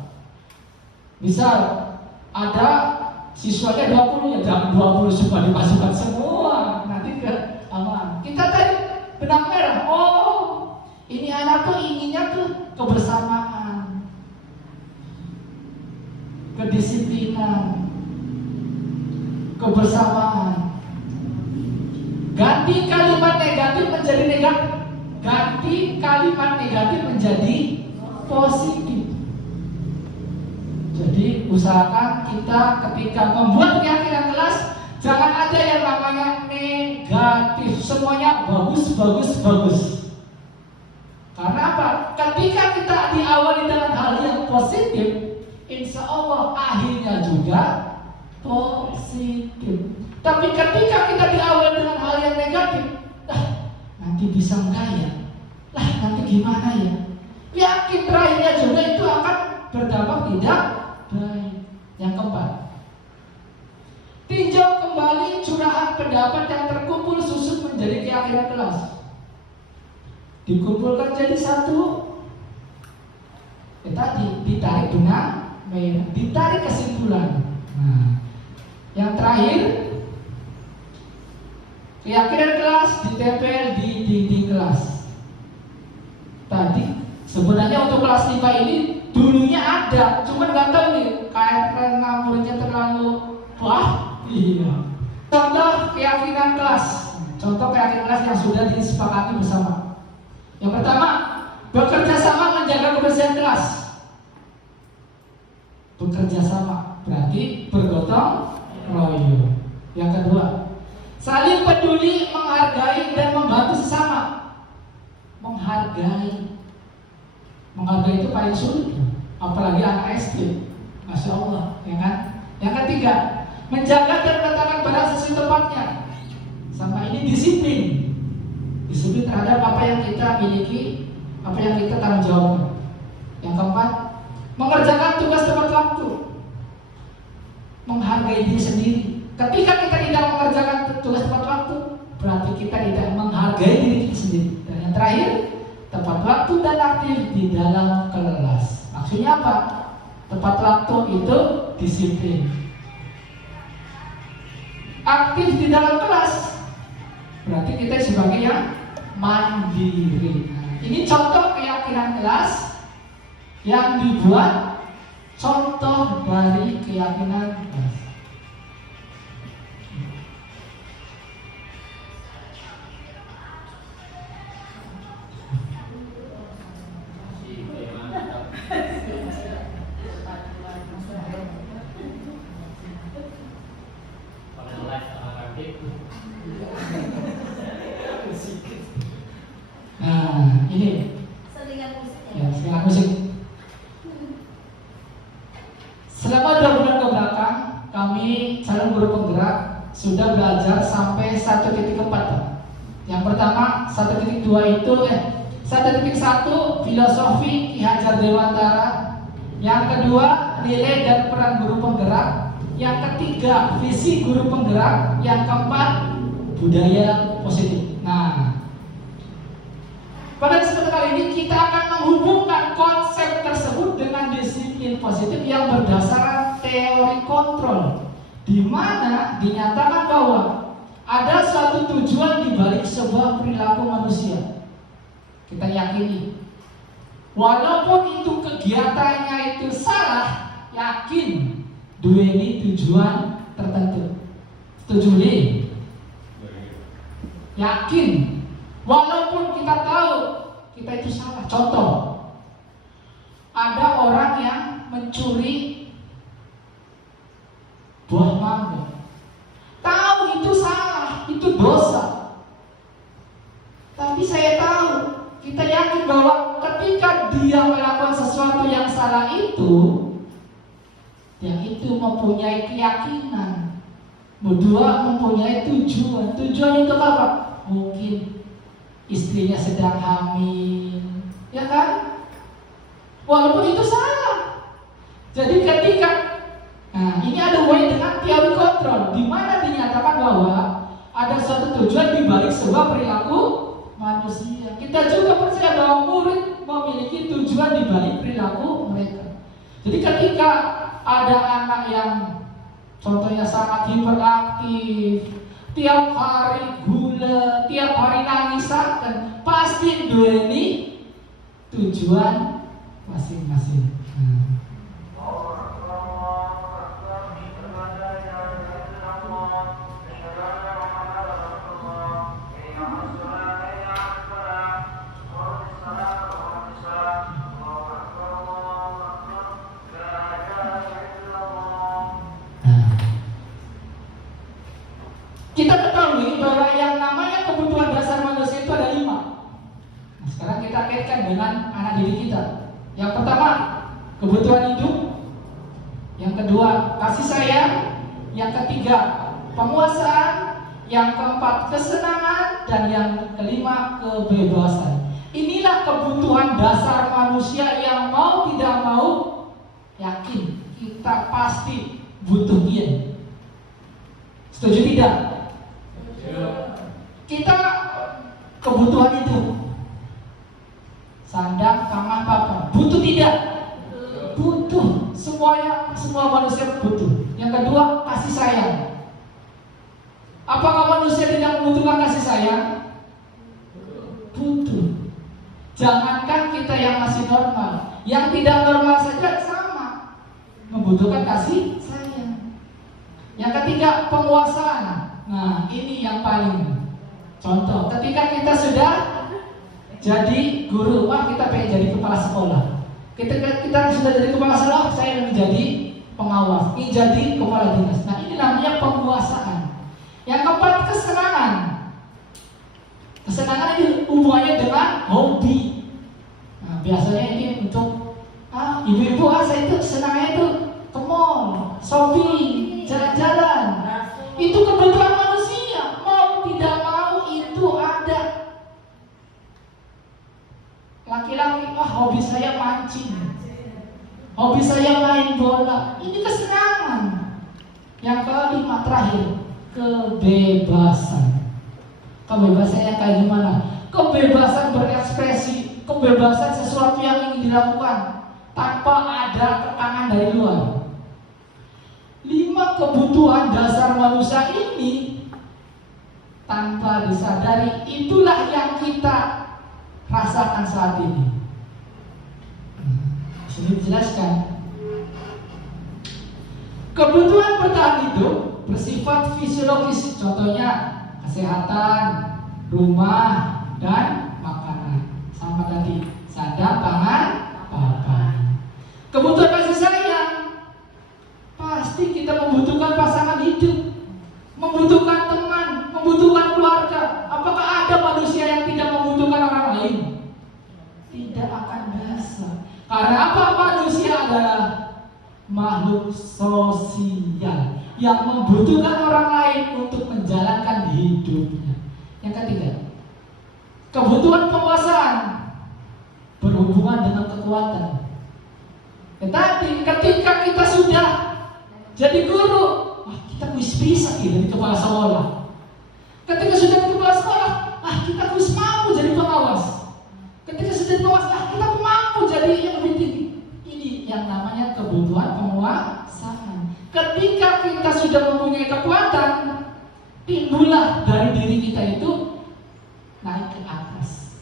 Misal ada siswanya 20, ya jangan 20 semua dimasukkan semua, nanti ke aman. Kita tadi benang merah. Oh, ini anak tuh inginnya tuh kebersamaan, kedisiplinan, kebersamaan. Ganti kalimat negatif menjadi negatif. Ganti kalimat negatif menjadi positif. Jadi usahakan kita ketika membuat keyakinan kelas, jangan ada yang namanya negatif. Semuanya bagus, bagus, bagus. Karena apa? Ketika kita diawali dengan hal yang positif, insya Allah akhirnya juga positif. Tapi ketika kita diawali dengan hal yang negatif, nanti bisa enggak ya? Nanti gimana ya? Yakin terakhirnya juga itu akan berdampak tidak baik. Yang keempat, tinjau kembali curahan pendapat yang terkumpul susun menjadi keyakinan kelas. Dikumpulkan jadi satu. Tadi ditarik benang merah, ditarik kesimpulan. Nah, yang terakhir, keyakinan kelas ditempel di dinding kelas. Tadi sebenarnya untuk kelas 5 ini dulunya ada, cuma nggak tahu nih karena muridnya terlalu wah. Iya. Contoh keyakinan kelas. Contoh keyakinan kelas yang sudah disepakati bersama. Yang pertama, bekerja sama menjaga kebersihan kelas. Bekerja sama berarti bergotong royong. Yang kedua, saling peduli, menghargai dan membantu sesama. Menghargai itu paling sulit, apalagi anak SD. Masya Allah, ya kan? Yang ketiga, menjaga dan meletakkan barang sesuai tempatnya. Sama ini disiplin. Disiplin terhadap apa yang kita miliki, apa yang kita tanggung jawab. Yang keempat, mengerjakan tugas tepat waktu. Menghargai diri sendiri. Ketika kita tidak mengerjakan tugas tepat waktu, berarti kita tidak menghargai diri kita sendiri. Dan yang terakhir, tepat waktu dan aktif di dalam kelas. Maksudnya apa? Tepat waktu itu disiplin. Aktif di dalam kelas berarti kita sebagai yang mandiri. Ini contoh keyakinan kelas yang dibuat contoh dari keyakinan kelas. Nah, ini Selingan musik ya, selingan musik. Selama 2 bulan ke belakang, kami calon guru penggerak sudah belajar sampai 1.4. Yang pertama 1.2 itu 1.1 filosofi Ki Hajar Dewantara. Yang kedua, nilai dan peran guru penggerak. Yang ketiga, visi guru penggerak. Yang keempat, budaya positif. Nah, pada kesempatan kali ini kita akan menghubungkan konsep tersebut dengan disiplin positif yang berdasarkan teori kontrol, di mana dinyatakan bahwa ada suatu tujuan di balik sebuah perilaku manusia. Kita yakini, walaupun itu kegiatannya itu salah, yakin duweni tujuan tertentu. Setuju nih? Yakin, walaupun kita tahu kita itu salah. Contoh, ada orang yang mencuri buah mangga, tahu itu salah, itu dosa. Tapi saya tahu, kita yakin bahwa ketika dia melakukan sesuatu yang salah itu, yang itu mempunyai keyakinan, berdua mempunyai tujuan. Tujuan itu apa? Mungkin istrinya sedang hamil, ya kan? Walaupun itu salah. Jadi ketika, nah ini ada hubungannya dengan teori kontrol, di mana dinyatakan bahwa ada suatu tujuan di balik sebuah perilaku manusia. Kita juga percaya bahwa murid memiliki tujuan di balik perilaku mereka. Jadi ketika ada anak yang contohnya sangat hiperaktif, tiap hari gula, tiap hari nangis, kan pasti duweni tujuan masing-masing. Kita ketahui bahwa yang namanya kebutuhan dasar manusia itu ada 5. Nah, sekarang kita kaitkan dengan anak didik kita. Yang pertama, kebutuhan hidup. Yang kedua, kasih sayang. Yang ketiga, penguasaan. Yang keempat, kesenangan. Dan yang kelima, kebebasan. Inilah kebutuhan dasar manusia yang mau tidak mau yakin kita pasti butuh dia. Setuju tidak? Kita kebutuhan itu sandang, pangan, papan. Butuh tidak? Butuh. Semua manusia butuh. Yang kedua, kasih sayang. Apakah manusia tidak membutuhkan kasih sayang? Butuh. Jangankan kita yang masih normal, yang tidak normal saja sama membutuhkan kasih sayang. Yang ketiga, penguasaan. Nah, ini yang paling contoh. Ketika kita sudah jadi guru, kita pengen jadi kepala sekolah. Kita sudah jadi kepala sekolah, saya ingin menjadi pengawas, ingin jadi kepala dinas. Nah, ini namanya penguasaan. Yang keempat, kesenangan. Kesenangan ini hubungannya dengan hobi. Nah, biasanya ini untuk ibu-ibu, saya itu senangnya itu ke mall, shopping, jalan-jalan. Itu kebutuhan manusia, mau tidak mau itu ada. Laki-laki, hobi saya mancing, hobi saya main bola. Ini kesenangan. Yang kelima, terakhir, kebebasan. Kebebasannya kayak gimana? Kebebasan berekspresi, kebebasan sesuatu yang ingin dilakukan tanpa ada tekanan dari luar. 5 kebutuhan dasar manusia ini tanpa disadari, itulah yang kita rasakan saat ini. Sini dijelaskan. Kebutuhan bertahan hidup bersifat fisiologis, contohnya kesehatan, rumah, dan makanan. Sama tadi, sandang, pangan, papan. Kebutuhan kasih sayang, pasti kita membutuhkan pasangan hidup, membutuhkan teman, membutuhkan keluarga. Apakah ada manusia yang tidak membutuhkan orang lain? Tidak akan bisa. Karena apa? Manusia adalah makhluk sosial yang membutuhkan orang lain untuk menjalankan hidupnya. Yang ketiga, kebutuhan penguasaan. kekuatan. Tetapi ketika kita sudah jadi guru, kita bisa jadi kepala sekolah. Ketika sudah jadi kepala sekolah, kita harus mampu jadi pengawas. Ketika sudah jadi pengawas, kita mampu jadi yang lebih tinggi. Ini yang namanya kebutuhan penguasaan. Ketika kita sudah mempunyai kekuatan, timbullah dari diri kita itu naik ke atas.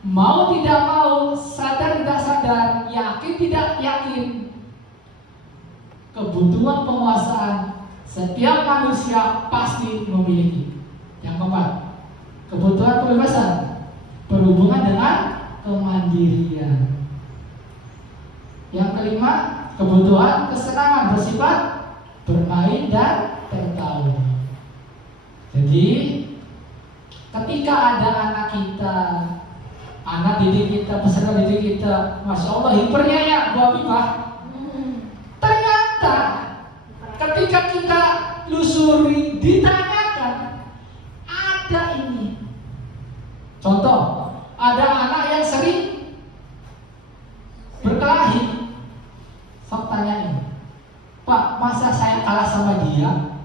Mau tidak mau, sadar tidak sadar, yakin tidak yakin, kebutuhan penguasaan setiap manusia pasti memiliki. Yang keempat, kebutuhan kebebasan berhubungan dengan kemandirian. Yang kelima, kebutuhan kesenangan bersifat bermain dan tertawa. Jadi ketika ada anak kita, anak didik kita, peserta didik kita, Masya Allah hipernya ya Bu Habibah. Ternyata ketika kita lusuri, ditanyakan, ada ini. Contoh, ada anak yang sering berkelahi. Sok tanyain, Pak, masa saya kalah sama dia?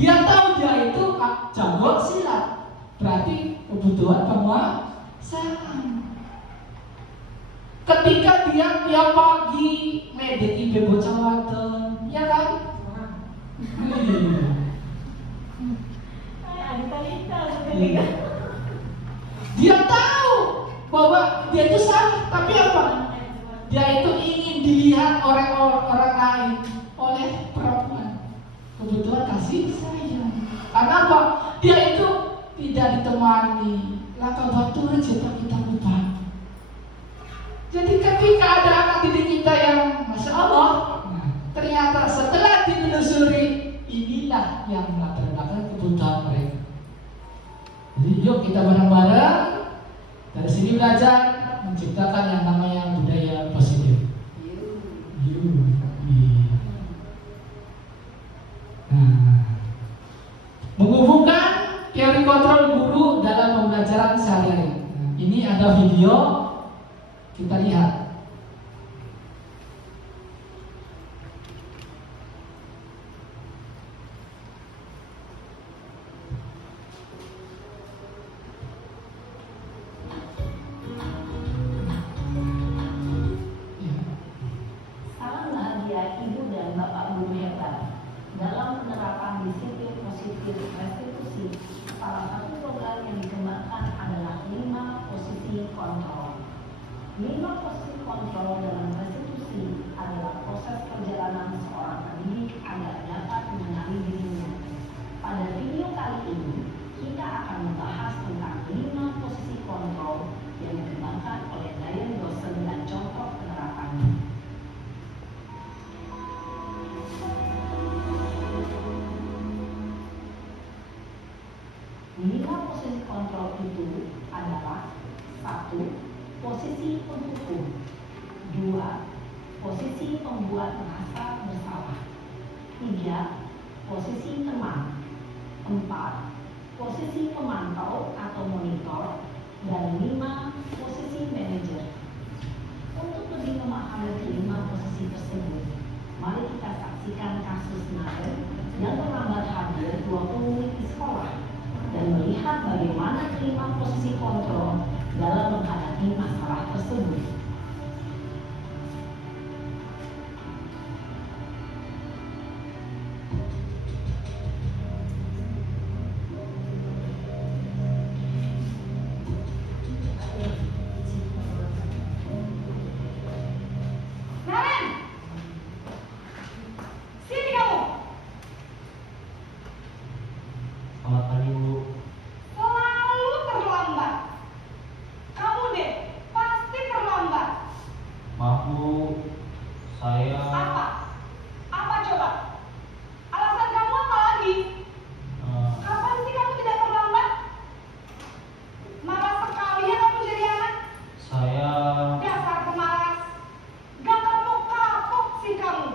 Dia tahu dia itu jago silat. Berarti kebutuhan penguasaan. Ketika dia tiap pagi medeki bocah wadon, ya kan? Dia tahu bahwa dia itu salah, tapi apa? Dia itu ingin dilihat oleh orang lain, oleh perempuan. Kebutuhan kasih sayang. Karena apa? Dia itu tidak ditemani. Laka batu aja kita lupa. Jadi ketika ada anak didik kita yang Masya Allah, ternyata setelah ditelusuri, inilah yang melatar belakang kebutuhan mereka. Jadi yuk kita bareng-bareng dari sini belajar menciptakan yang namanya budaya positif. Menghubungkan teori kontrol guru dalam pembelajaran sehari-hari. Ini ada video, kita lihat. Salam bahagia Ibu dan Bapak Guru hebat. Dalam penerapan disiplin positif restitusi, salah satu program yang dikembangkan adalah 5 posisi kontrol. 5 posisi kontrol dalam restitusi adalah proses perjalanan seorang pendidik agar dapat mengenali dirinya. Pada video kali ini, kita akan membahas tentang 5 posisi kontrol yang dikembangkan oleh Diane Dawson dan contoh penerapannya. 5 posisi kontrol itu adalah 1. Posisi penghukum. 2. Posisi pembuat merasa bersalah. 3. Posisi teman. 4. Posisi pemantau atau monitor. Dan 5. Posisi manajer. Untuk lebih memahami kelima posisi tersebut, mari kita saksikan kasus Naden yang terlambat hadir 20 menit di sekolah dan melihat bagaimana kelima posisi kontrol dalam menghadapi masalah tersebut. Naren, sini kamu. Selamat pagi Bu. Selalu terlambat. Kamu deh, pasti terlambat. Maaf Bu, saya Apa? Apa coba? Alasan kamu apa lagi? Kapan sih kamu tidak terlambat? Malas sekali ya kamu jadi anak. saya Dasar pemalas. Gak kapok-kapok sih kamu.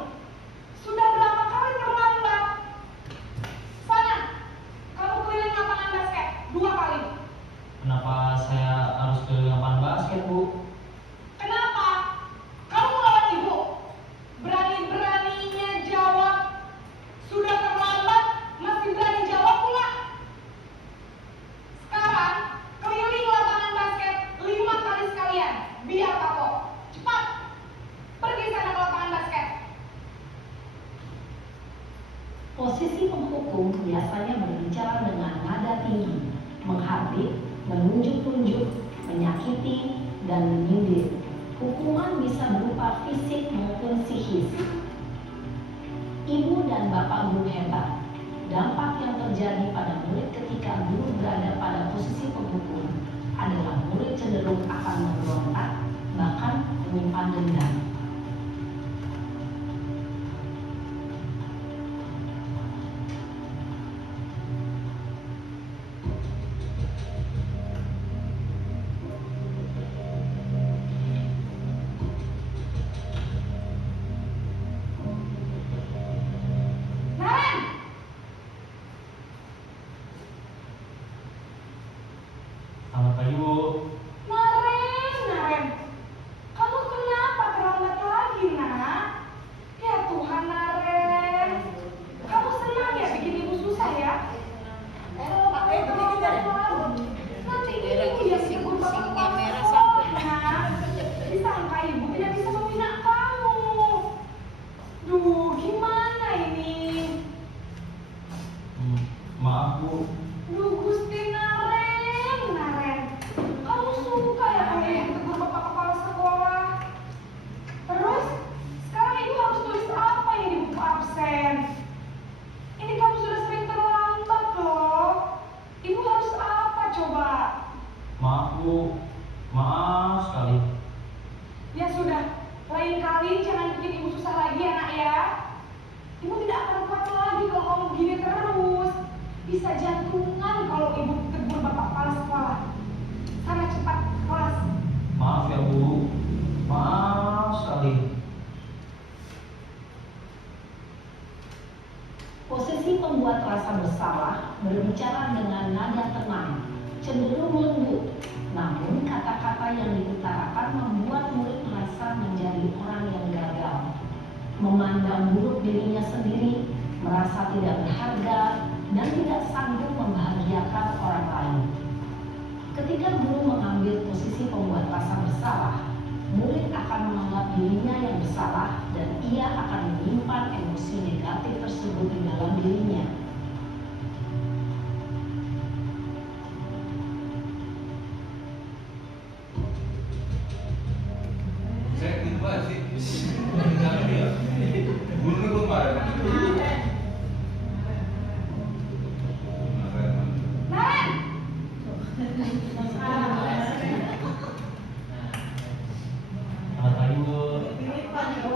Sudah berapa kali terlambat? Sana, kamu keliling menyakiti, dan menyindir. Hukuman bisa berupa fisik maupun psikis. Ibu dan bapak guru hebat. Dampak yang terjadi pada murid ketika guru berada pada posisi penghukum adalah murid cenderung akan memberontak, bahkan menyimpan dendam. Selamat pagi, Bu. Naren, kamu kenapa terlambat lagi, nak? Ya Tuhan, Naren, kamu senang ya bikin ibu susah ya? Pakai begini nanti ibu yang tegur bapak kepala sekolah, nak. Disangka ibu tidak bisa membina kamu. Duh, gimana ini? Maaf, Bu. Duh, Gusti Naren, kamu suka ya kalau ibu tegur bapak kepala sekolah? Terus, sekarang ibu harus tulis apa ini di buku absen? Ini kamu sudah sering terlambat loh. Ibu harus apa coba? Maaf, Bu. Maaf sekali. Ya sudah, lain kali jangan bikin ibu susah lagi ya nak ya. Ibu tidak akan kuat lagi kalau kamu begini terus. Bisa jantungan kalau ibu tegur bapak kepala sekolah. Sana cepat ke kelas. Maaf ya, Bu. Maaf sekali. Posisi pembuat rasa bersalah berbicara dengan nada tenang, cenderung lembut. Namun kata-kata yang diutarakan membuat murid merasa menjadi orang yang gagal, memandang buruk dirinya sendiri, merasa tidak berharga, dan tidak sanggup membahagiakan orang lain. Ketika guru mengambil posisi pembuat rasa bersalah, murid akan menganggap dirinya yang bersalah dan ia akan menyimpan emosi negatif tersebut di dalam dirinya. Saya itu sih. Guru belum ada. Naren! Selamat pagi, Bu.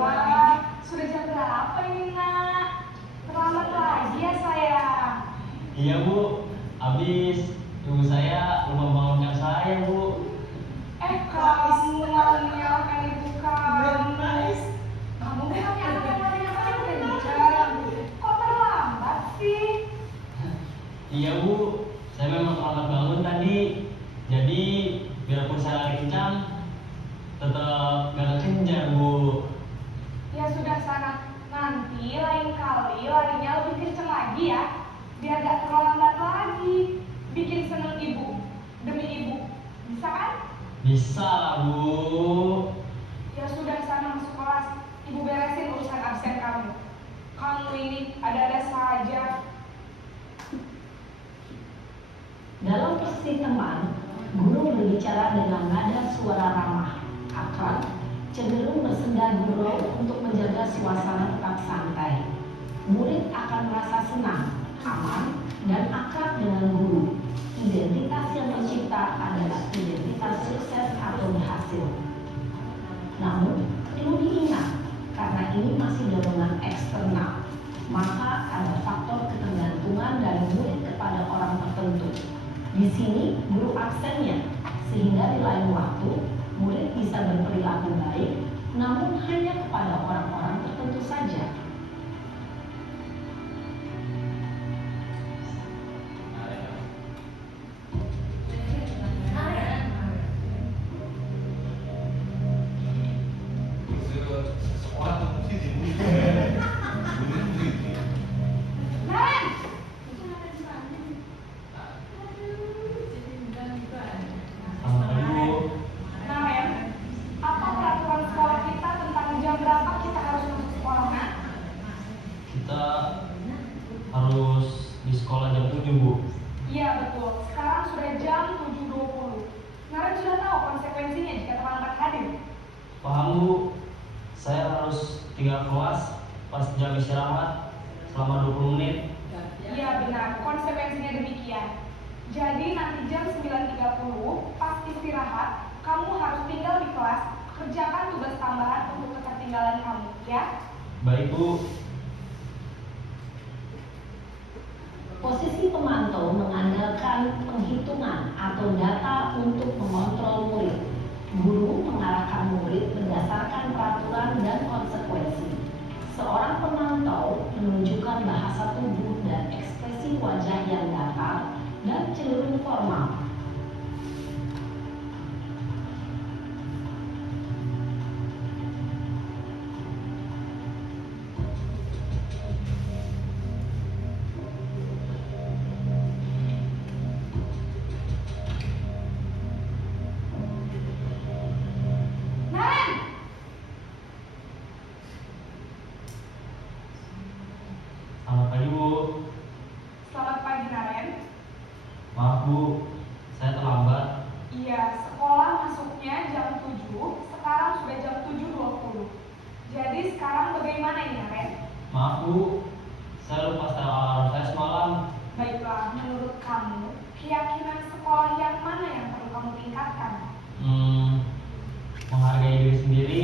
Wah, sudah jam berapa ini nak? Terlambat lagi ya sayang. Iya, Bu. Habis ibu saya lupa bangunkan saya, Bu. Kamu malah menyalahkan ibu kamu. Kamu bukannya anak yang banyak kerja. Kok terlambat sih? Iya, Bu. Saya memang terlambat bangun tadi. Jadi, biarpun saya lari kencang, tetap gak kejar, Bu. Ya sudah sana. Nanti lain kali larinya lebih kenceng lagi ya. Biar gak terlambat lagi. Bikin seneng ibu. Demi ibu. Bisa kan? Bisa lah, Bu. Ya sudah sana masuk kelas. Ibu beresin urusan absen kamu. Kamu ini ada-ada saja. Dalam posisi teman, guru berbicara dengan nada suara ramah, akrab, cenderung bersenda gurau untuk menjaga suasana tetap santai. Murid akan merasa senang, aman, dan akrab dengan guru. Identitas yang tercipta adalah identitas sukses atau berhasil. Namun, perlu diingat, karena ini masih dorongan eksternal, maka ada faktor ketergantungan dari murid kepada orang tertentu. Di sini guru absennya, sehingga di lain waktu murid bisa berperilaku baik, namun hanya kepada orang-orang tertentu saja. Sekolah tuh mesti dibunuh. Naren! Selamat pagi, Bu. Naren, apa peraturan sekolah kita tentang jam berapa kita harus masuk sekolah, nak? Paham Bu, saya harus tinggal kelas pas jam istirahat selama 20 menit. Iya benar, konsekuensinya demikian. Jadi nanti jam 9.30 pas istirahat, kamu harus tinggal di kelas, kerjakan tugas tambahan untuk ketertinggalan kamu, ya? Baik Bu. Posisi pemantau mengandalkan penghitungan atau data untuk mengontrol murid. Guru mengarahkan murid berdasarkan peraturan dan konsekuensi. Seorang pemantau menunjukkan bahasa tubuh dan ekspresi wajah yang datar dan cenderung formal. Naren! Selamat pagi Bu. Selamat pagi Naren. Maaf Bu, saya terlambat. Iya, sekolah masuknya jam 7, sekarang sudah jam 7.20. Jadi sekarang bagaimana ini Naren? Maaf Bu, saya lupa setel alarm saya semalam. Baiklah, menurut kamu, keyakinan sekolah yang mana yang perlu kamu tingkatkan? Menghargai diri sendiri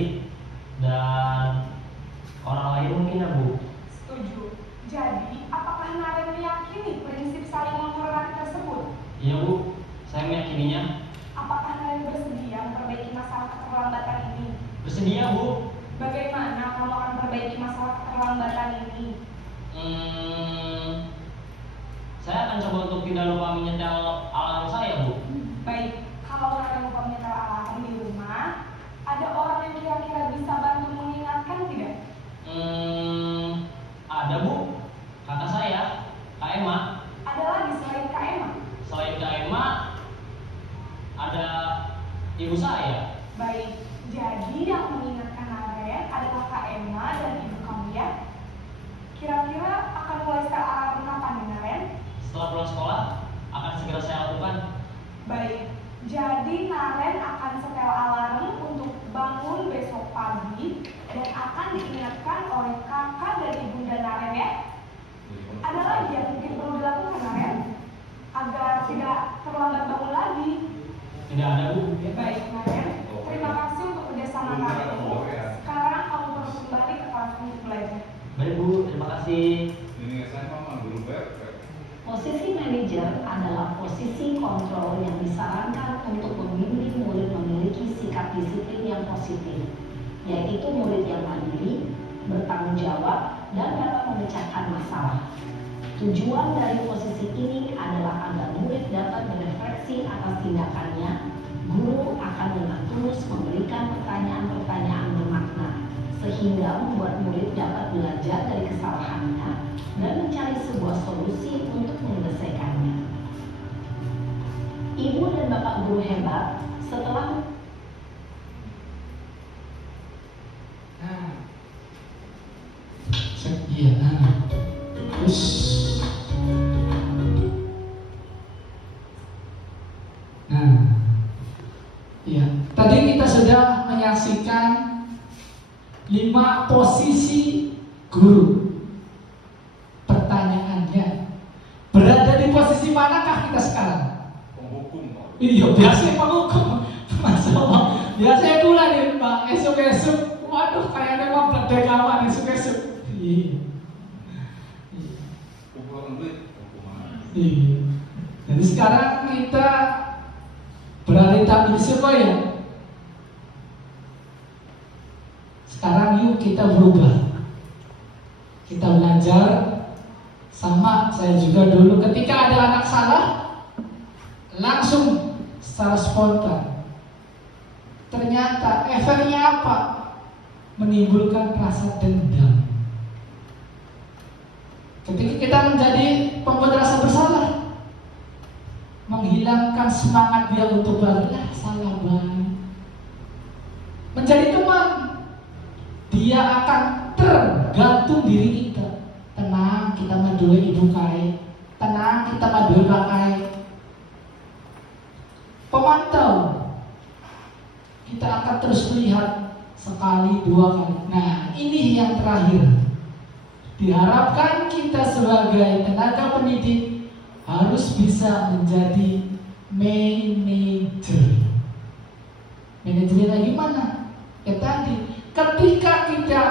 dan orang lain mungkin ya Bu. Setuju. Jadi, apakah Naren meyakini prinsip saling menghormati tersebut? Iya Bu, saya meyakininya. Apakah Naren bersedia memperbaiki masalah keterlambatan ini? Bersedia Bu. Bagaimana kamu akan perbaiki masalah keterlambatan ini? Saya akan coba untuk tidak lupa menyetel alarm saya Bu. Baik, kalau Naren lupa menyetel alarm di rumah, ada orang yang kira-kira bisa bantu mengingatkan tidak? Ada Bu, kakak saya, Kak Emma. Ada lagi selain Kak Emma? Selain Kak Emma, ada ibu saya. Baik, jadi yang mengingatkan Naren adalah Kak Emma dan ibu kamu ya? Kira-kira akan mulai setel alarm kapan nih Naren? Setelah pulang sekolah, akan segera saya lakukan. Baik, jadi Naren akan setel alarm untuk bangun besok pagi dan akan diingatkan oleh kakak dan ibunda Naren ya. Ada lagi yang mungkin perlu dilakukan Naren agar tidak terlambat bangun lagi. Tidak ada Bu. Baik Naren, terima kasih untuk kerjasama kamu. Sekarang kamu perlu kembali ke kelas untuk belajar. Baik Bu, terima kasih. Ini saya mama guru perfect. Posisi manajer adalah posisi kontrol yang disarankan untuk membimbing murid memiliki sikap disiplin yang positif, yaitu murid yang mandiri, bertanggung jawab, dan dapat memecahkan masalah. Tujuan dari posisi ini adalah agar murid dapat berefleksi atas tindakannya. Guru akan dengan tulus memberikan pertanyaan-pertanyaan bermakna, sehingga membuat murid dapat belajar dari kesalahannya dan mencari sebuah solusi untuk menyelesaikannya. Ibu dan Bapak guru hebat, setelah Terus ya, tadi kita sudah menyaksikan 5 posisi guru. Pertanyaannya, berada di posisi manakah kita sekarang? Penghukum Pak. Iya, biasanya penghukum. Masalah. Biasanya pula nih Pak, esok-esok. Waduh, kayaknya mau berdek aman esok-esok. Iya. Kumpulan duit, hukuman. Iya. Jadi sekarang kita berada di tahap siapa ya? Sekarang yuk kita berubah. Kita belajar. Sama saya juga dulu ketika ada anak salah, langsung secara spontan. Ternyata efeknya apa? Menimbulkan rasa dendam. Ketika kita menjadi pembuat rasa bersalah, menghilangkan semangat dia untuk balik, salah banget. Menjadi teman, dia akan tergantung diri kita. Tenang, kita madule ibu kai. Tenang, kita madule bakai. Pemantau, kita akan terus melihat sekali, 2 kali. Nah, ini yang terakhir. Diharapkan kita sebagai tenaga pendidik harus bisa menjadi manajer. Manajernya gimana? Ya tadi, ketika kita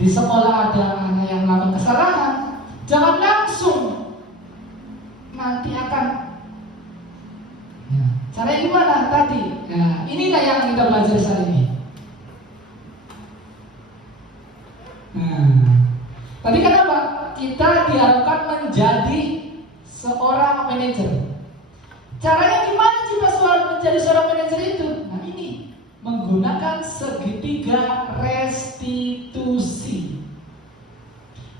di sekolah ada anak yang melakukan kesalahan, jangan langsung nanti akan. Nah, caranya gimana tadi? Nah, inilah yang kita belajar saat ini. Nah, tadi kenapa? Kita diharapkan menjadi seorang manajer. Caranya gimana sih menjadi seorang manajer itu? Nah ini, menggunakan segitiga restitusi.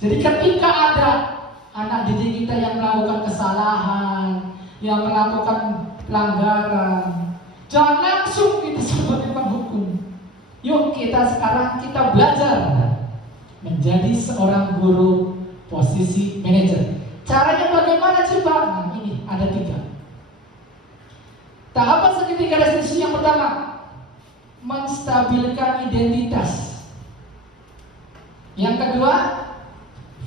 Jadi ketika ada anak didik kita yang melakukan kesalahan, yang melakukan pelanggaran, jangan langsung kita sebagai penghukum. Yuk sekarang kita belajar menjadi seorang guru posisi manajer. Caranya bagaimana coba? Nah ini ada 3. Tahapan segitiga restitusi yang pertama, menstabilkan identitas. Yang kedua,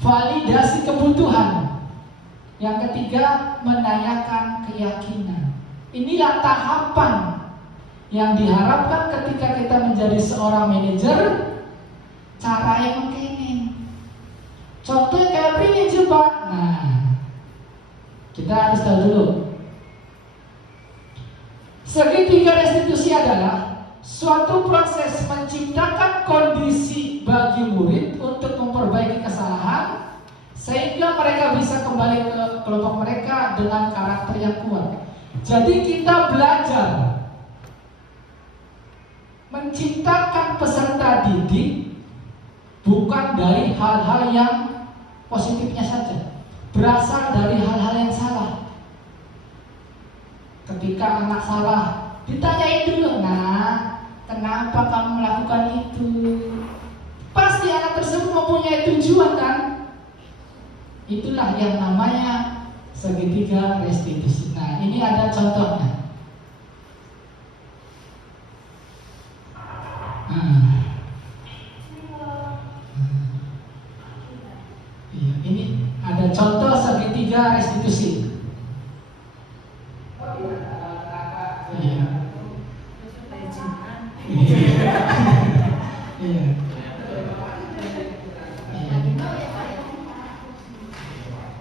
validasi kebutuhan. Yang ketiga, menanyakan keyakinan. Inilah tahapan yang diharapkan ketika kita menjadi seorang manajer. Cara yang begini. Contohnya kayak begini coba. Nah, kita harus tahu dulu. Segitiga restitusi adalah suatu proses menciptakan kondisi bagi murid untuk memperbaiki kesalahan sehingga mereka bisa kembali ke kelompok mereka dengan karakter yang kuat. Jadi kita belajar menciptakan peserta didik bukan dari hal-hal yang positifnya saja, berasal dari hal-hal yang salah. Ketika anak salah, ditanyain dulu, nah, kenapa kamu melakukan itu? Pasti anak tersebut mempunyai tujuan kan? Itulah yang namanya segitiga restitusi. Nah, ini ada contohnya. Ini ada contoh segitiga restitusi.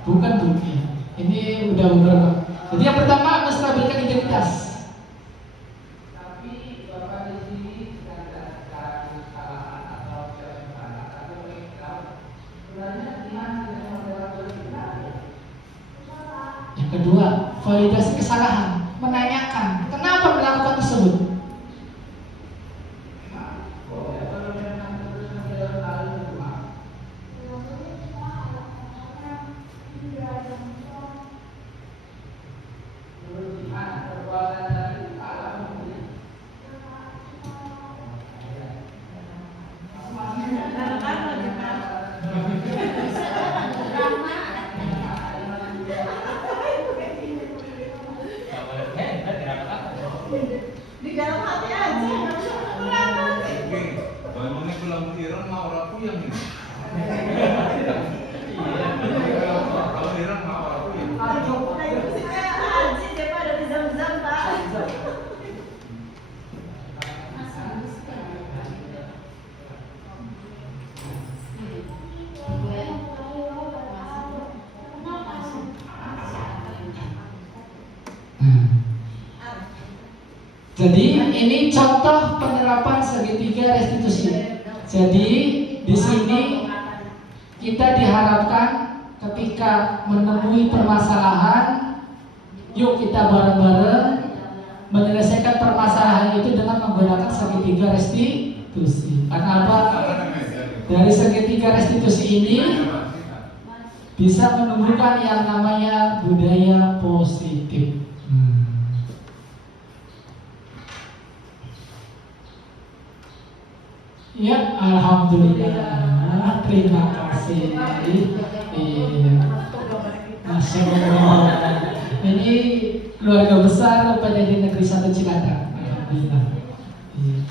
Bukan bukti. Ini udah beberapa. Jadi yang pertama menstabilkan identitas. Yang kedua, validasi kesalahan, menanyakan kenapa melakukan tersebut. Di dalam hati aja, Bangunnya pulang tiran mau rapu yang ini. Kalau tiran mau rapu yang Jadi ini contoh penerapan segitiga restitusi. Jadi di sini kita diharapkan ketika menemui permasalahan, yuk kita bareng-bareng menyelesaikan permasalahan itu dengan menggunakan segitiga restitusi. Karena apa? Dari segitiga restitusi ini bisa menumbuhkan yang namanya budaya positif. Ya, alhamdulillah, terima kasih. Iya, Masya Allah. Ini keluarga besar pada di Negeri 1 Cilacap. Alhamdulillah. Iya.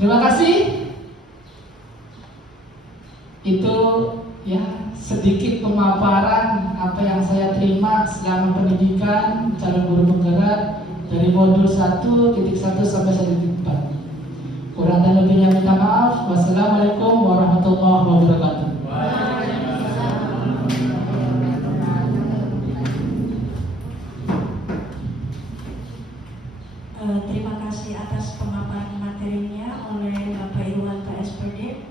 Terima kasih. Itu ya sedikit pemaparan apa yang saya terima selama pendidikan calon guru penggerak dari modul 1.1 sampai 1.4. Kurang dan lebihnya minta maaf. Wassalamualaikum warahmatullahi wabarakatuh. Terima kasih atas pemaparan materinya oleh Bapak Irwanto SPD.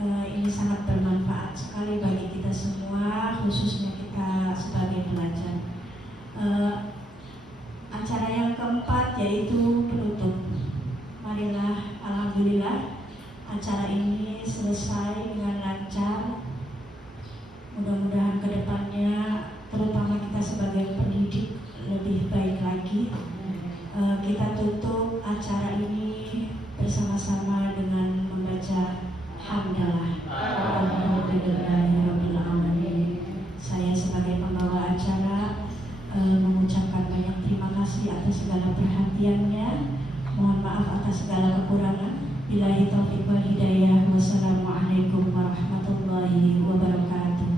Ini sangat bermanfaat sekali bagi kita semua, khususnya kita sebagai pelajar. Acara yang keempat yaitu penutup. Marilah, alhamdulillah, acara ini selesai dengan lancar. Mudah-mudahan kedepannya, terutama kita sebagai pendidik, lebih baik lagi. Kita tutup acara ini bersama-sama dengan membaca hamdalah. Alhamdulillahirabbil alamin. Saya sebagai pembawa acara mengucapkan banyak terima kasih atas segala perhatiannya. Mohon maaf atas segala kekurangan. Billahi taufiq wal hidayah. Wassalamualaikum warahmatullahi wabarakatuh.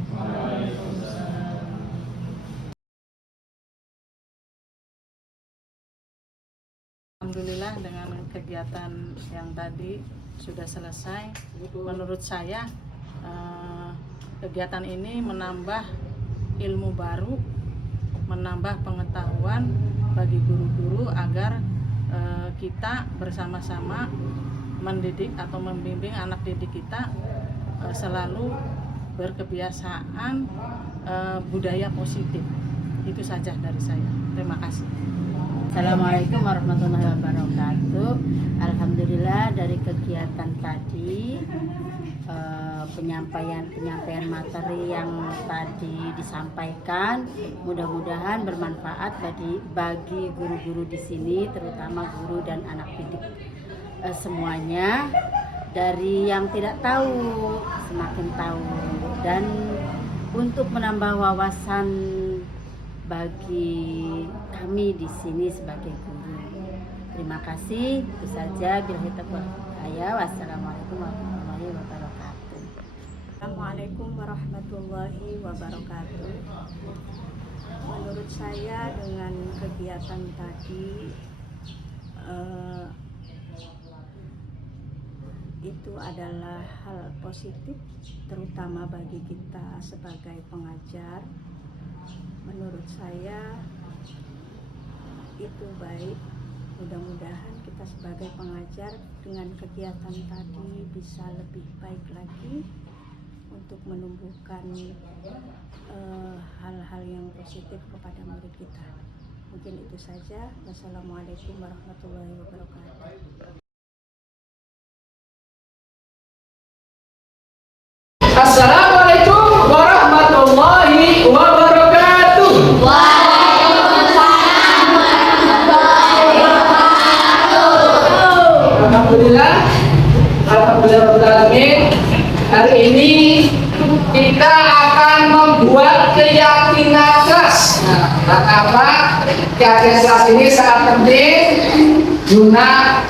Alhamdulillah dengan kegiatan yang tadi sudah selesai. Menurut saya kegiatan ini menambah ilmu baru, menambah pengetahuan bagi guru-guru agar kita bersama-sama mendidik atau membimbing anak didik kita selalu berkebiasaan budaya positif. Itu saja dari saya. Terima kasih. Assalamualaikum warahmatullahi wabarakatuh. Alhamdulillah dari kegiatan tadi penyampaian materi yang tadi disampaikan mudah-mudahan bermanfaat bagi guru-guru di sini, terutama guru dan anak didik semuanya. Dari yang tidak tahu semakin tahu, dan untuk menambah wawasan bagi kami di sini sebagai guru. Terima kasih. Itu saja. Billahi taufiq. Wassalamualaikum warahmatullahi wabarakatuh. Assalamualaikum warahmatullahi wabarakatuh. Menurut saya dengan kegiatan tadi itu adalah hal positif, terutama bagi kita sebagai pengajar. Menurut saya itu baik. Mudah-mudahan kita sebagai pengajar dengan kegiatan tadi bisa lebih baik lagi untuk menumbuhkan hal-hal yang positif kepada murid kita. Mungkin itu saja. Wassalamualaikum warahmatullahi wabarakatuh. Assalamualaikum warahmatullahi wabarakatuh. Waalaikumsalam warahmatullahi wabarakatuh. Alhamdulillah, alhamdulillah. Hari ini kita akan membuat keyakinan keras. Nah, apa? Keyakinan keras ini sangat penting guna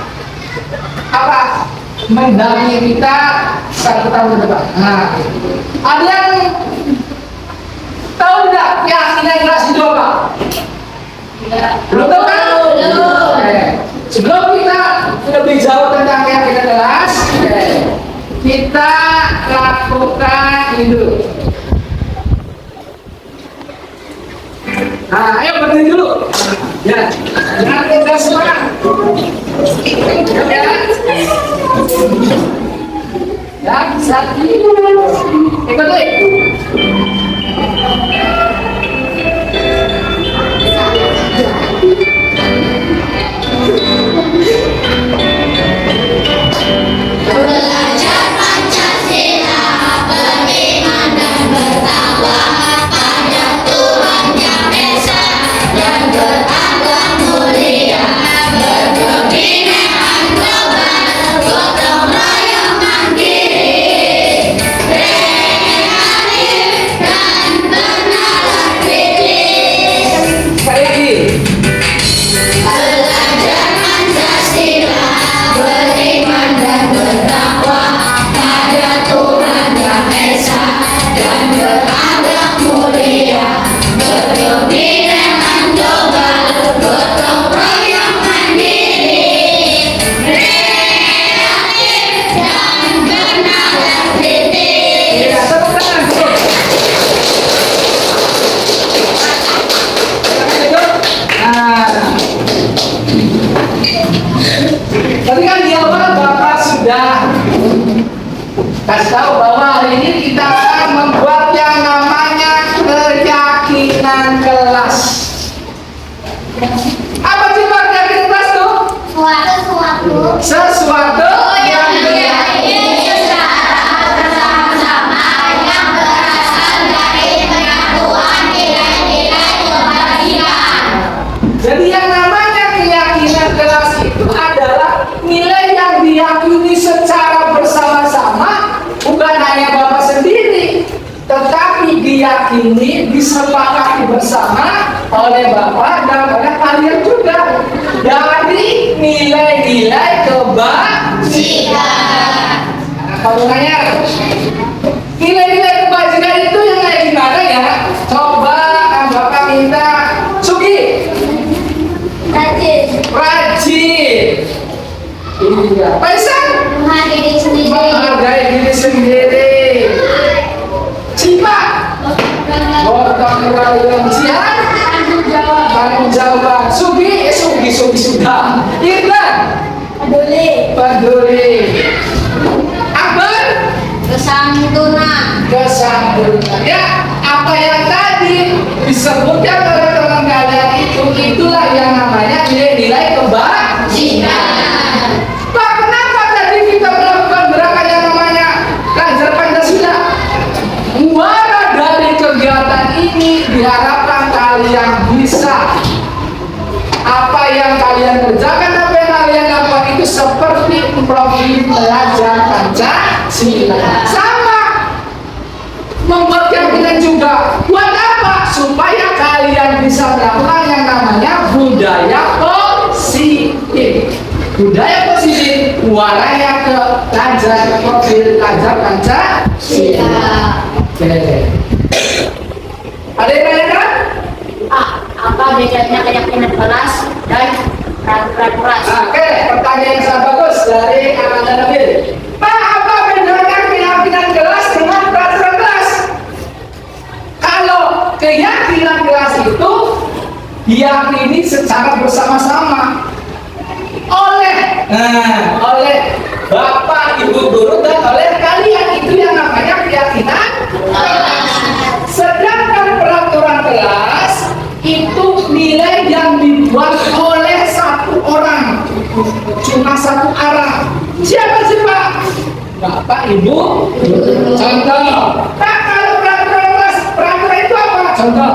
apa? Mendampingi kita 1 tahun ke depan. Nah, ada yang tahu tidak keyakinan keras itu apa? Belum tahu kan? Sebelum kita lebih jauh tentang keyakinan keras, kita lakukan ini dulu. Nah, ayo berdiri dulu. Ya, jangan kita semangat. Ya, satu. Ikut lagi. Belajar Pancasila, beriman dan bertakwa pada Tuhan Yang Esa dan berakhlak mulia, berkebinekaan global, gotong royong mandiri, kreatif Apa coba keyakinan kelas tuh? Sesuatu yang diyakini secara bersama-sama yang berasal dari pengetahuan nilai-nilai kebajikan. Jadi yang namanya keyakinan kelas itu adalah nilai yang diyakini secara bersama-sama, bukan hanya Bapak sendiri, tetapi diyakini, disepakati bersama oleh Bapak dan oleh kalian juga. Dari nilai-nilai kebajikan. Kalau nanya, nilai-nilai kebajikan itu yang kayak gimana ya? Coba Bapak minta Sugi. Rajin. Ini dia. Paisan. Menghargai diri sendiri. Cipa. Gotong royong. Jihan. Tanggung jawab. Sugi sudah. Irdan. Peduli. Akbar. Kesantunan. Ya, apa yang tadi disebutkan oleh teman kalian itulah yang namanya nilai-nilai kebajikan. Pak, kenapa tadi kita melakukan gerakan yang namanya Belajar Pancasila? Muara dari kegiatan ini diharapkan kalian bisa apa yang kalian kerjakan, apa yang kalian lakukan itu seperti profil Belajar Pancasila. Sama membuat keyakinan juga. Buat apa? Supaya kalian bisa melakukan yang namanya budaya positif. Budaya positif muaranya ke Belajar profil Belajar Pancasila. Oke. Ada yang tanyakan? Apa bedanya keyakinan kelas dan peraturan kelas? Oke, pertanyaan yang sangat bagus dari Amanda Nabil. Pak, apa bedanya keyakinan kelas dengan peraturan kelas? Kalau keyakinan kelas itu diyakini secara bersama-sama oleh Bapak, Ibu guru dan oleh kalian, itu yang namanya keyakinan kelas. Sedangkan peraturan kelas itu nilai yang dibuat oleh satu orang, cuma satu arah. Siapa sih Pak? Bapak, Ibu. Contoh. Pak, kalau peraturan kelas, peraturan itu apa? Contoh.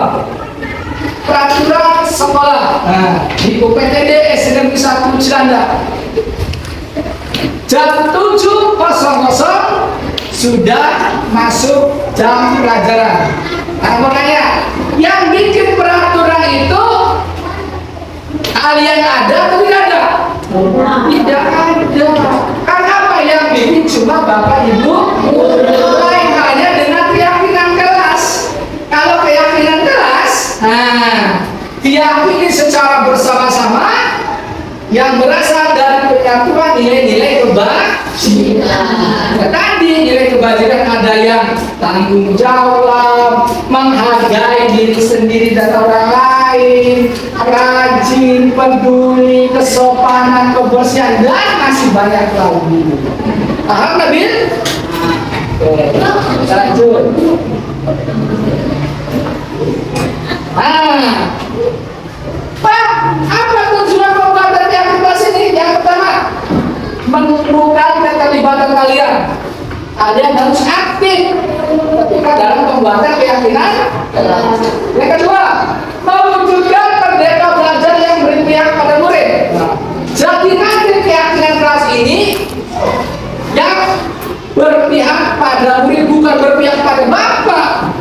Peraturan sekolah. Nah, di UPTD SDN 1 Cilanda. Jam 7.00 sudah masuk jam pelajaran. Nah, makanya yang bikin peraturan itu kalian ada atau tidak ada? Tidak ada. Karena apa yang bikin cuma Bapak Ibu? Lain halnya dengan keyakinan kelas. Kalau keyakinan kelas, diyakini secara bersama-sama yang berasal dari penyatuan nilai-nilai kebajikan. Nah, tadi nilai kebajikan ada yang tanggung jawab, menghargai diri sendiri dan orang lain, rajin, peduli, kesopanan, kebersihan, dan masih banyak lagi. Paham Nabil? Oke, lanjut. Pak, apa tujuan pembuatan kelas ini? Yang pertama, menumbuhkan keterlibatan kalian. Kalian harus aktif ketika dalam pembuatan keyakinan. Yang kedua, mewujudkan merdeka belajar yang berpihak pada murid. Jadi nanti keyakinan kelas ini yang berpihak pada murid, bukan berpihak pada Bapak.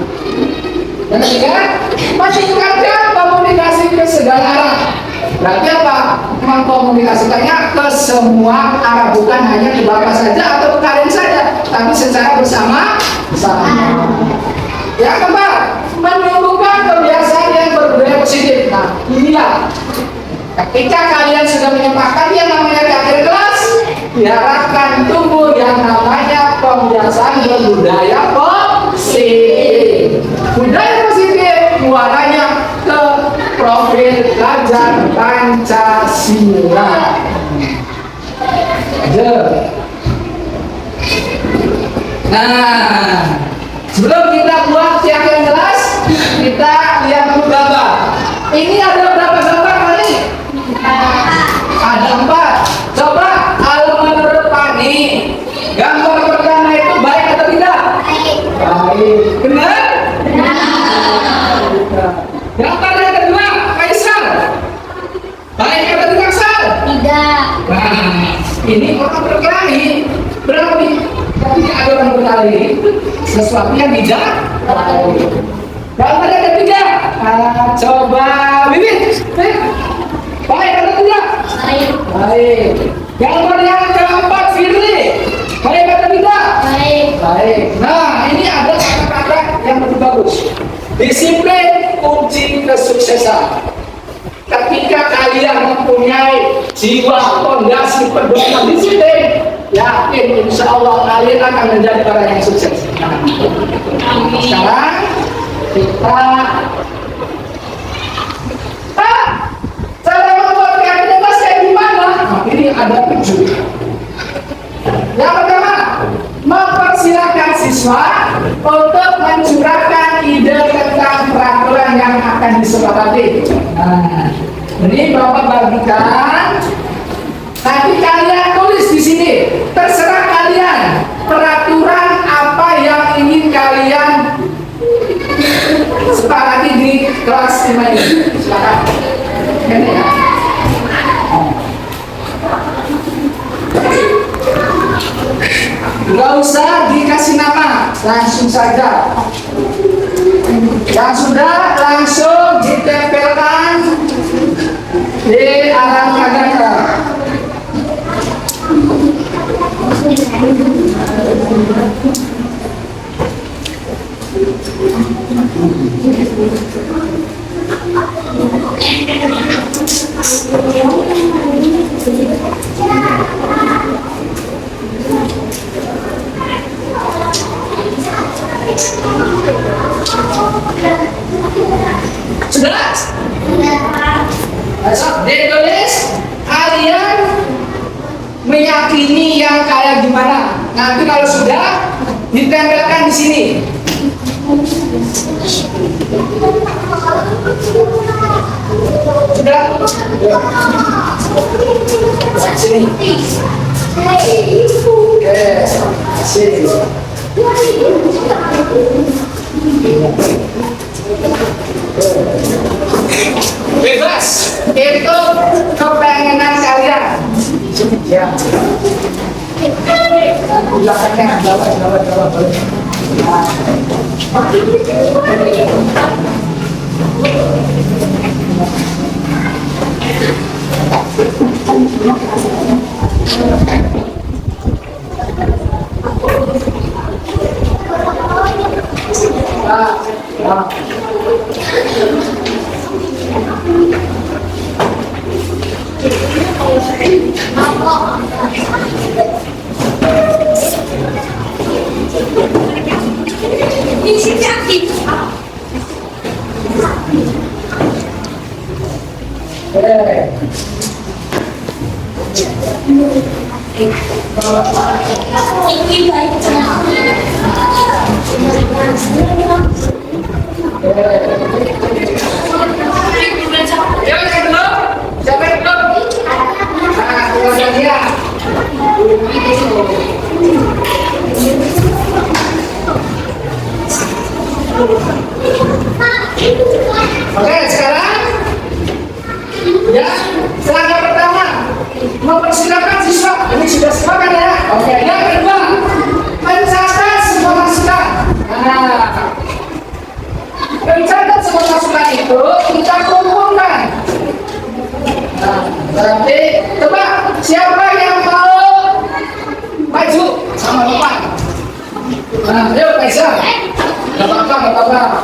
Dan ketiga, meningkatkan komunikasi ke segala arah. Berarti apa? Mengkomunikasikannya ke semua arah, bukan hanya ke Bapak saja atau ke kalian saja, tapi secara bersama. Yang keempat, menumbuhkan kebiasaan yang berbudaya positif. Nah, inilah ketika kalian sudah menyepakati yang namanya keyakinan kelas, diharapkan tumbuh yang namanya pembiasaan berbudaya positif. Budaya positif muaranya ke profil Belajar Pancasila. Nah, sebelum kita buat keyakinan kelas, kita lihat dulu gambar. Ini ada berapa gambar? Ini orang berkelahi, berarti ketika ada orang berkelahi, sesuatu yang tidak baik. Gambar yang ketiga, coba Bibit, baik atau tidak? Baik. Baik. Gambar yang keempat, Firly, baik atau tidak? Baik. Baik. Nah, ini ada kata-kata yang lebih bagus. Disiplin kunci kesuksesan. Ketika kalian mempunyai jiwa fondasi pedoman disiplin, yakin insya Allah kalian akan menjadi orang yang sukses. Sekarang kita cara membuat kreativitas kayak gimana? Nah, ini ada 7. Yang pertama, mempersilahkan siswa untuk mencurahkan ide tentang peraturan yang akan disepakati. Nah, ini Bapak bagikan. Nanti kalian tulis di sini. Terserah kalian peraturan apa yang ingin kalian sepakati di kelas 5 ini. Silakan. Ini ya. Nggak usah dikasih nama, langsung saja. Yang sudah langsung ditempelkan di alam kagaka. Sudah? Besok ditulis kalian meyakini yang kayak gimana. Nanti kalau sudah ditempelkan di sini. Sudah? Sini. Oke, sini. Bebas, itu kepengenan kalian. Ya. Belakangnya, bawah. Oke, sekarang ya, selangkah pertama mempersilakan siswa. Ini sudah sepakat ya. Oke, yang kedua mencatat semua masukan. Nah, mencatat semua masukan itu kita kumpulkan. Nah, berarti coba siapa yang mau maju sama Bapak? Nah, ayo Kaisa. Gak apa-apa.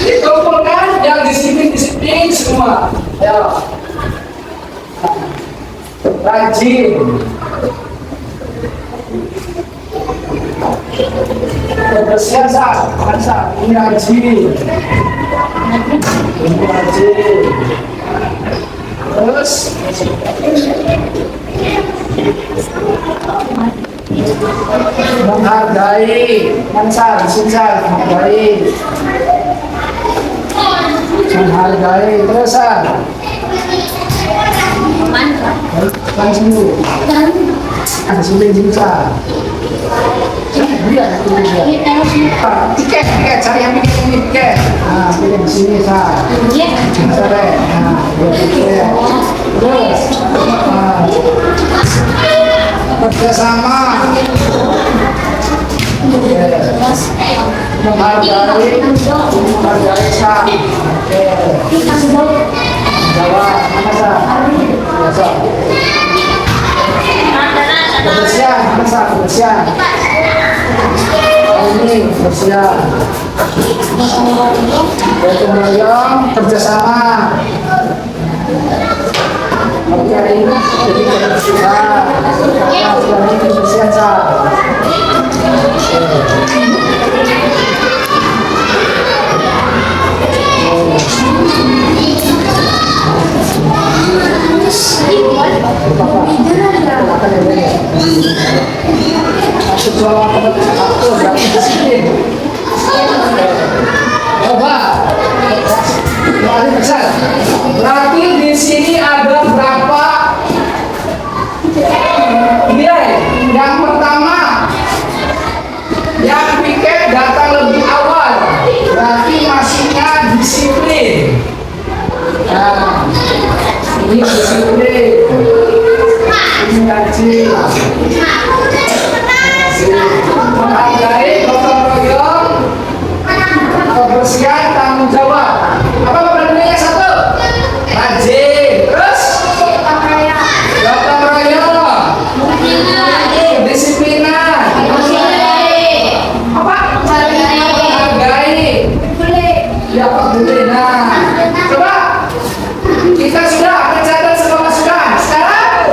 Dikumpulkan yang disiplin semua. Ya. Rajin. Kebersihan sah. Ini rajin. Terus menghargai, menghargai, terus langsung dulu. Ada sulit juga. Tiket, cari yang bikin tiket. Nah, pilih di sini, Sa. Nah, tiket. Terus kerjasama, menghargai sah. Jawab, mana sah? Biasa. Kebersihan, mana sah? Kebersihan. Ini kebersihan. Gotong royong, kerjasama. Oke, ini jadi kebersihan. Ini kebersihan sah. Berarti di sini ada berapa nilai? Yang pertama, yang piket datang lebih awal, berarti masihnya disiplin. Nah, ini disiplin, ini rajin, menghargai, gotong royong, kebersihan, tanggung jawab. Apa perbandingannya? Satu, rajin. Terus gotong royong, kedisiplinan, apa? Menghargai, ya peduli. Nah, coba kita sudah mencatat semua masukan. Sekarang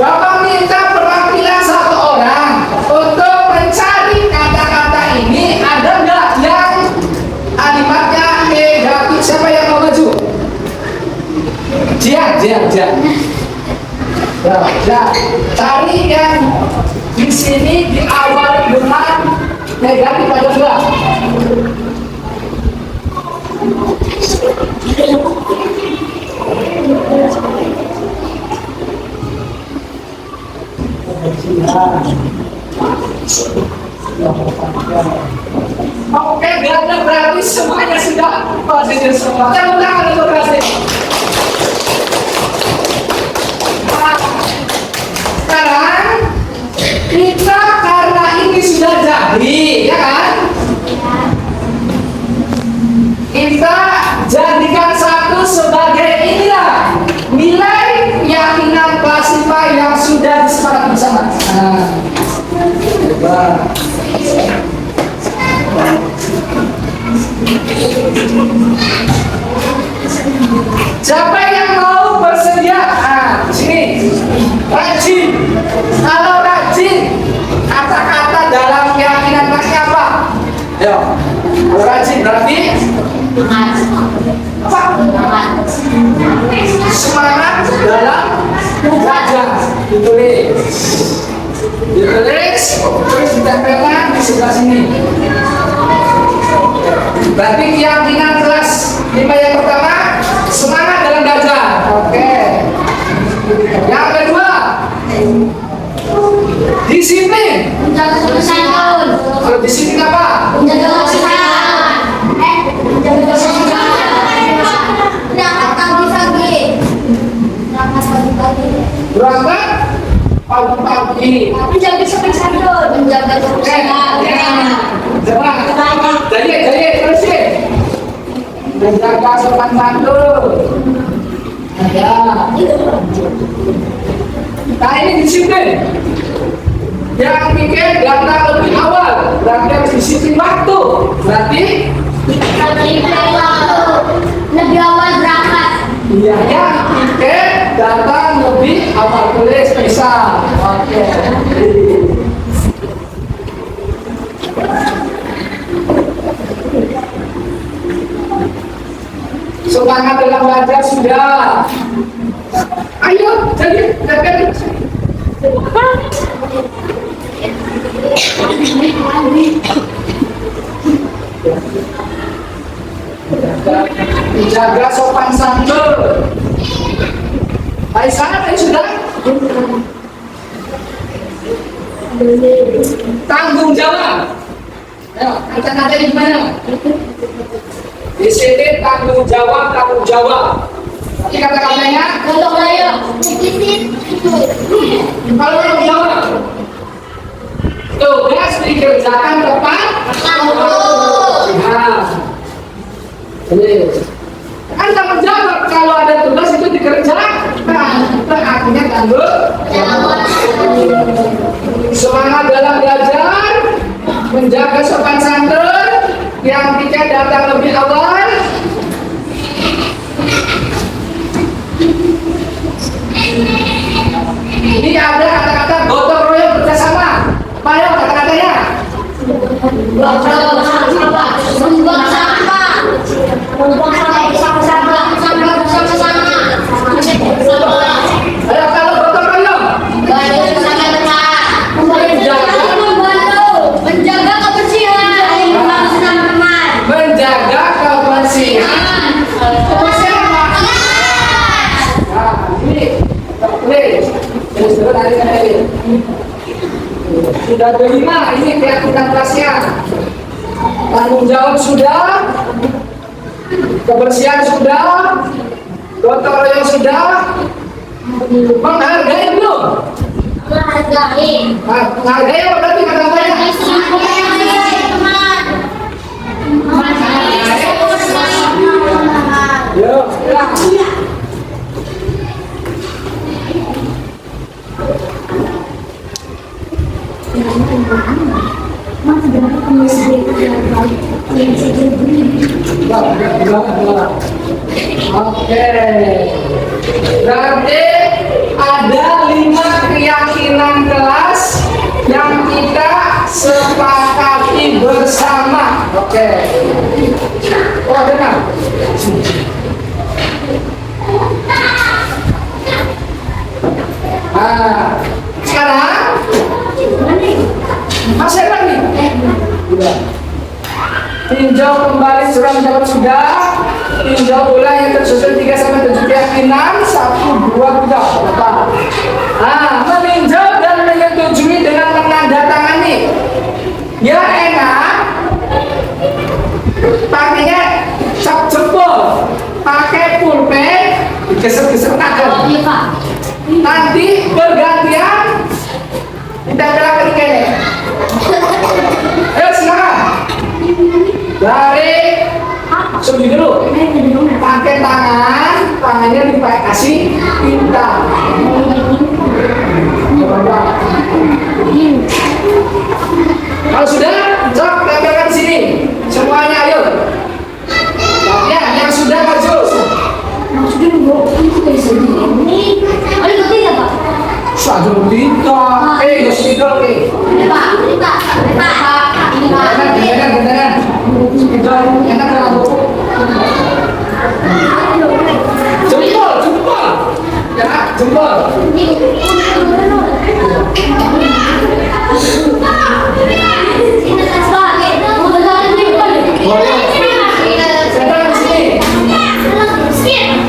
Bapak minta perwakilan satu orang untuk mencari kata-kata ini. Ada nggak yang kalimatnya negatif? Siapa yang mau maju? Jian. Ya, cari yang di sini di awal dengan negatif ada dua. Oke, berarti semuanya sudah berhasil semua. Tepuk tangan untuk berhasil. Sekarang kita karena ini sudah jadi, ya kan? Kita jadikan satu sebagai inilah nilai keyakinan klasify yang sudah disepakati bersama. Siapa yang mau bersedia? Sini. Rajin. Kalau rajin, kata-kata dalam keyakinan klasify apa? Ayo. Kalau rajin berarti apa? Semangat dalam belajar. Ditulis, terus ditempelkan di sebelah sini. Berarti keyakinan kelas 5 yang pertama, semangat dalam belajar. Oke. Yang kedua, disiplin. Kalau disiplin apa? Berangkat pagi-pagi. Menjaga sopan santun. Menjaga kebersihan. Jadi terusin. Menjaga sopan santun. Ada. Nah, ini disiplin. Yang pikir datang lebih awal, berarti harus disiplin waktu. Berarti lebih awal berangkat. iya, yang pikir datang lebih awal. Tulis bisa. Oke. Semangat dalam belajar sudah. Ayo, jadi jaga sopan santun. Baik sangat, sudah. Tanggung jawab. Ayo, kata-kata gimana? Di sini tanggung jawab. kata-katanya? Gotong royong. Cipitin. Kalau yang jawab, tugas dikerjakan tepat. Nah, ini kan tanggung jawab. Kalau ada tugas itu dikerjakan, itu artinya tanggung jawab. Semangat dalam belajar, menjaga sopan santun, yang tiket datang lebih awal. Ini ada kata-kata gotong royong bersama. Apa ya kata-katanya? Membuang sampah. Membuang sampah. Membuang sampah bersama-sama. Bersama-sama. Ayo kalau gotong royong. Menjaga kebersihan. Menjaga kebersihan. Sudah ada 5, ini keyakinan kelasnya. Tanggung jawab sudah, kebersihan sudah, gotong royong sudah, menghargai belum? Menghargai. Menghargai apa berarti kata-katanya? Yuk, Oke, berarti ada 5 keyakinan kelas yang kita sepakati bersama. Oke. Oh, dengar. Nah, sekarang masih lagi. Tinjau kembali surat menjawab sudah. Tinjau ulang yang tersusun 3-7 keyakinan. 1, 2, 3. Nah, meninjau dan menyetujui dengan menandatangani. Ya enak. Pakainya cap jempol, pakai pulpen, geser-geser tangan. Nanti bergantian kita berangkat ke ini. Ayo silakan. Dari sudi dulu. Pakai tangannya dipakai kasih tinta. Kalau sudah, sok tempelkan di sini. Semuanya ayo. Ya, yang sudah maju. Satu tinta. Tinta, oke. Gantian. Enak kan aku? Jempol. Ya, jempol.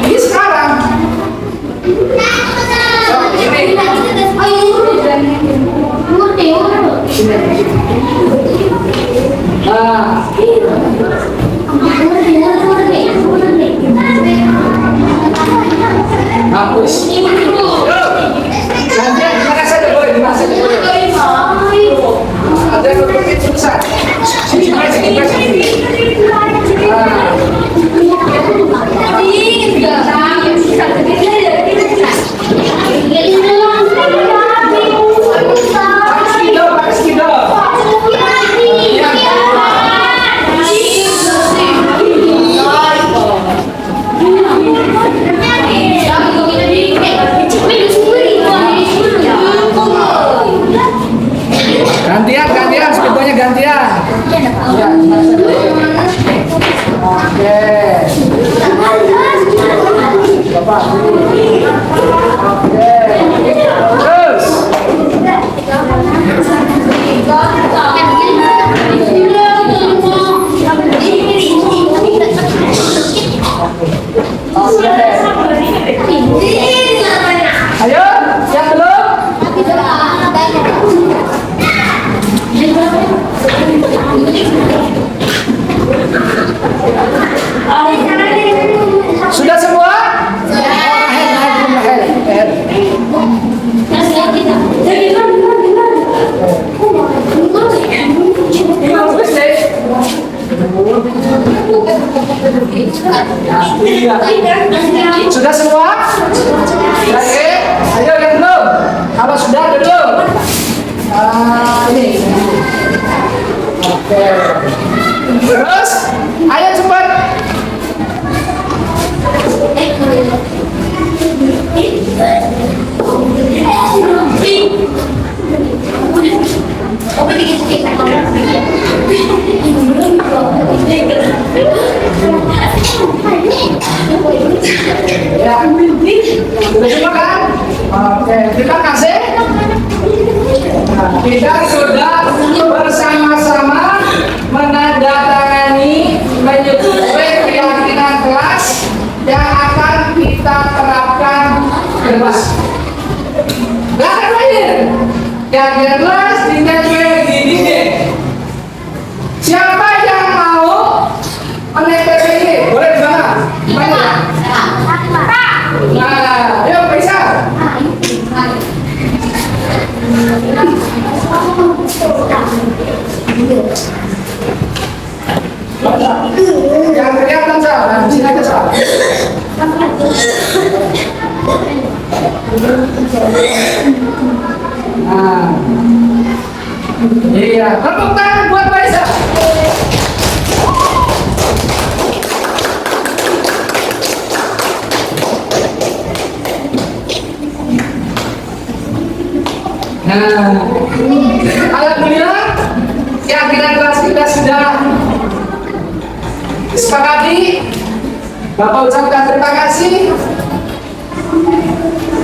Ini sekarang. Hapus. Gantian dimana saja boleh, dimana saja boleh. Ada yang lebih susah. Sini. Gantian, sepedanya gantian. Ya, oke. Bapak. Oke. Terus. Ayo, yang belum? Sudah semua? Iya. Sudah semua? Oke. Ayo yang belum. Kalau sudah duduk. Ini. Oke. Terus, ayo cepat. Ya, sudah semua kan? Oke, terima kasih. Nah, kita sudah bersama-sama menandatangani menyetujui keyakinan kelas yang akan kita terapkan ke kelas. Gak ada lain. Keyakinan kelas ditempel di dinding. Siapa yang mau menempel ini? Boleh di mana? Di mana? Nah, ayo periksa. Jangan kelihatan Sal, nah, di sini aja Sal. Nah, iya, tepuk tangan buat Faisal. Nah, alhamdulillah keyakinan kelas kita sudah disepakati. Bapak ucapkan terima kasih.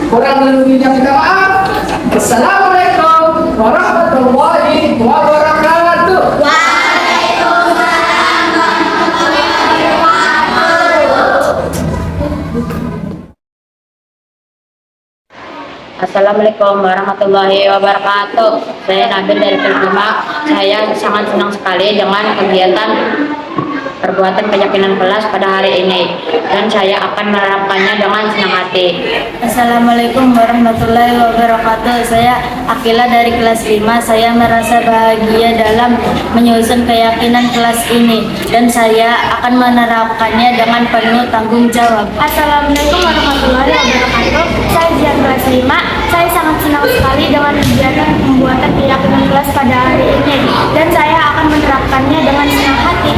Kurang lebihnya minta maaf. Assalamualaikum warahmatullahi wabarakatuh. Assalamualaikum warahmatullahi wabarakatuh. Saya Nabil dari kelas 5. Saya sangat senang sekali dengan kegiatan perbuatan keyakinan kelas pada hari ini, dan saya akan menerapkannya dengan senang hati. Assalamualaikum warahmatullahi wabarakatuh. Saya Akila dari kelas 5. Saya merasa bahagia dalam menyusun keyakinan kelas ini, dan saya akan menerapkannya dengan penuh tanggung jawab. Assalamualaikum warahmatullahi wabarakatuh. Saya Jian kelas 5. Saya sangat senang sekali dengan kegiatan pembuatan keyakinan kelas pada hari ini, dan saya akan menerapkannya dengan senang hati.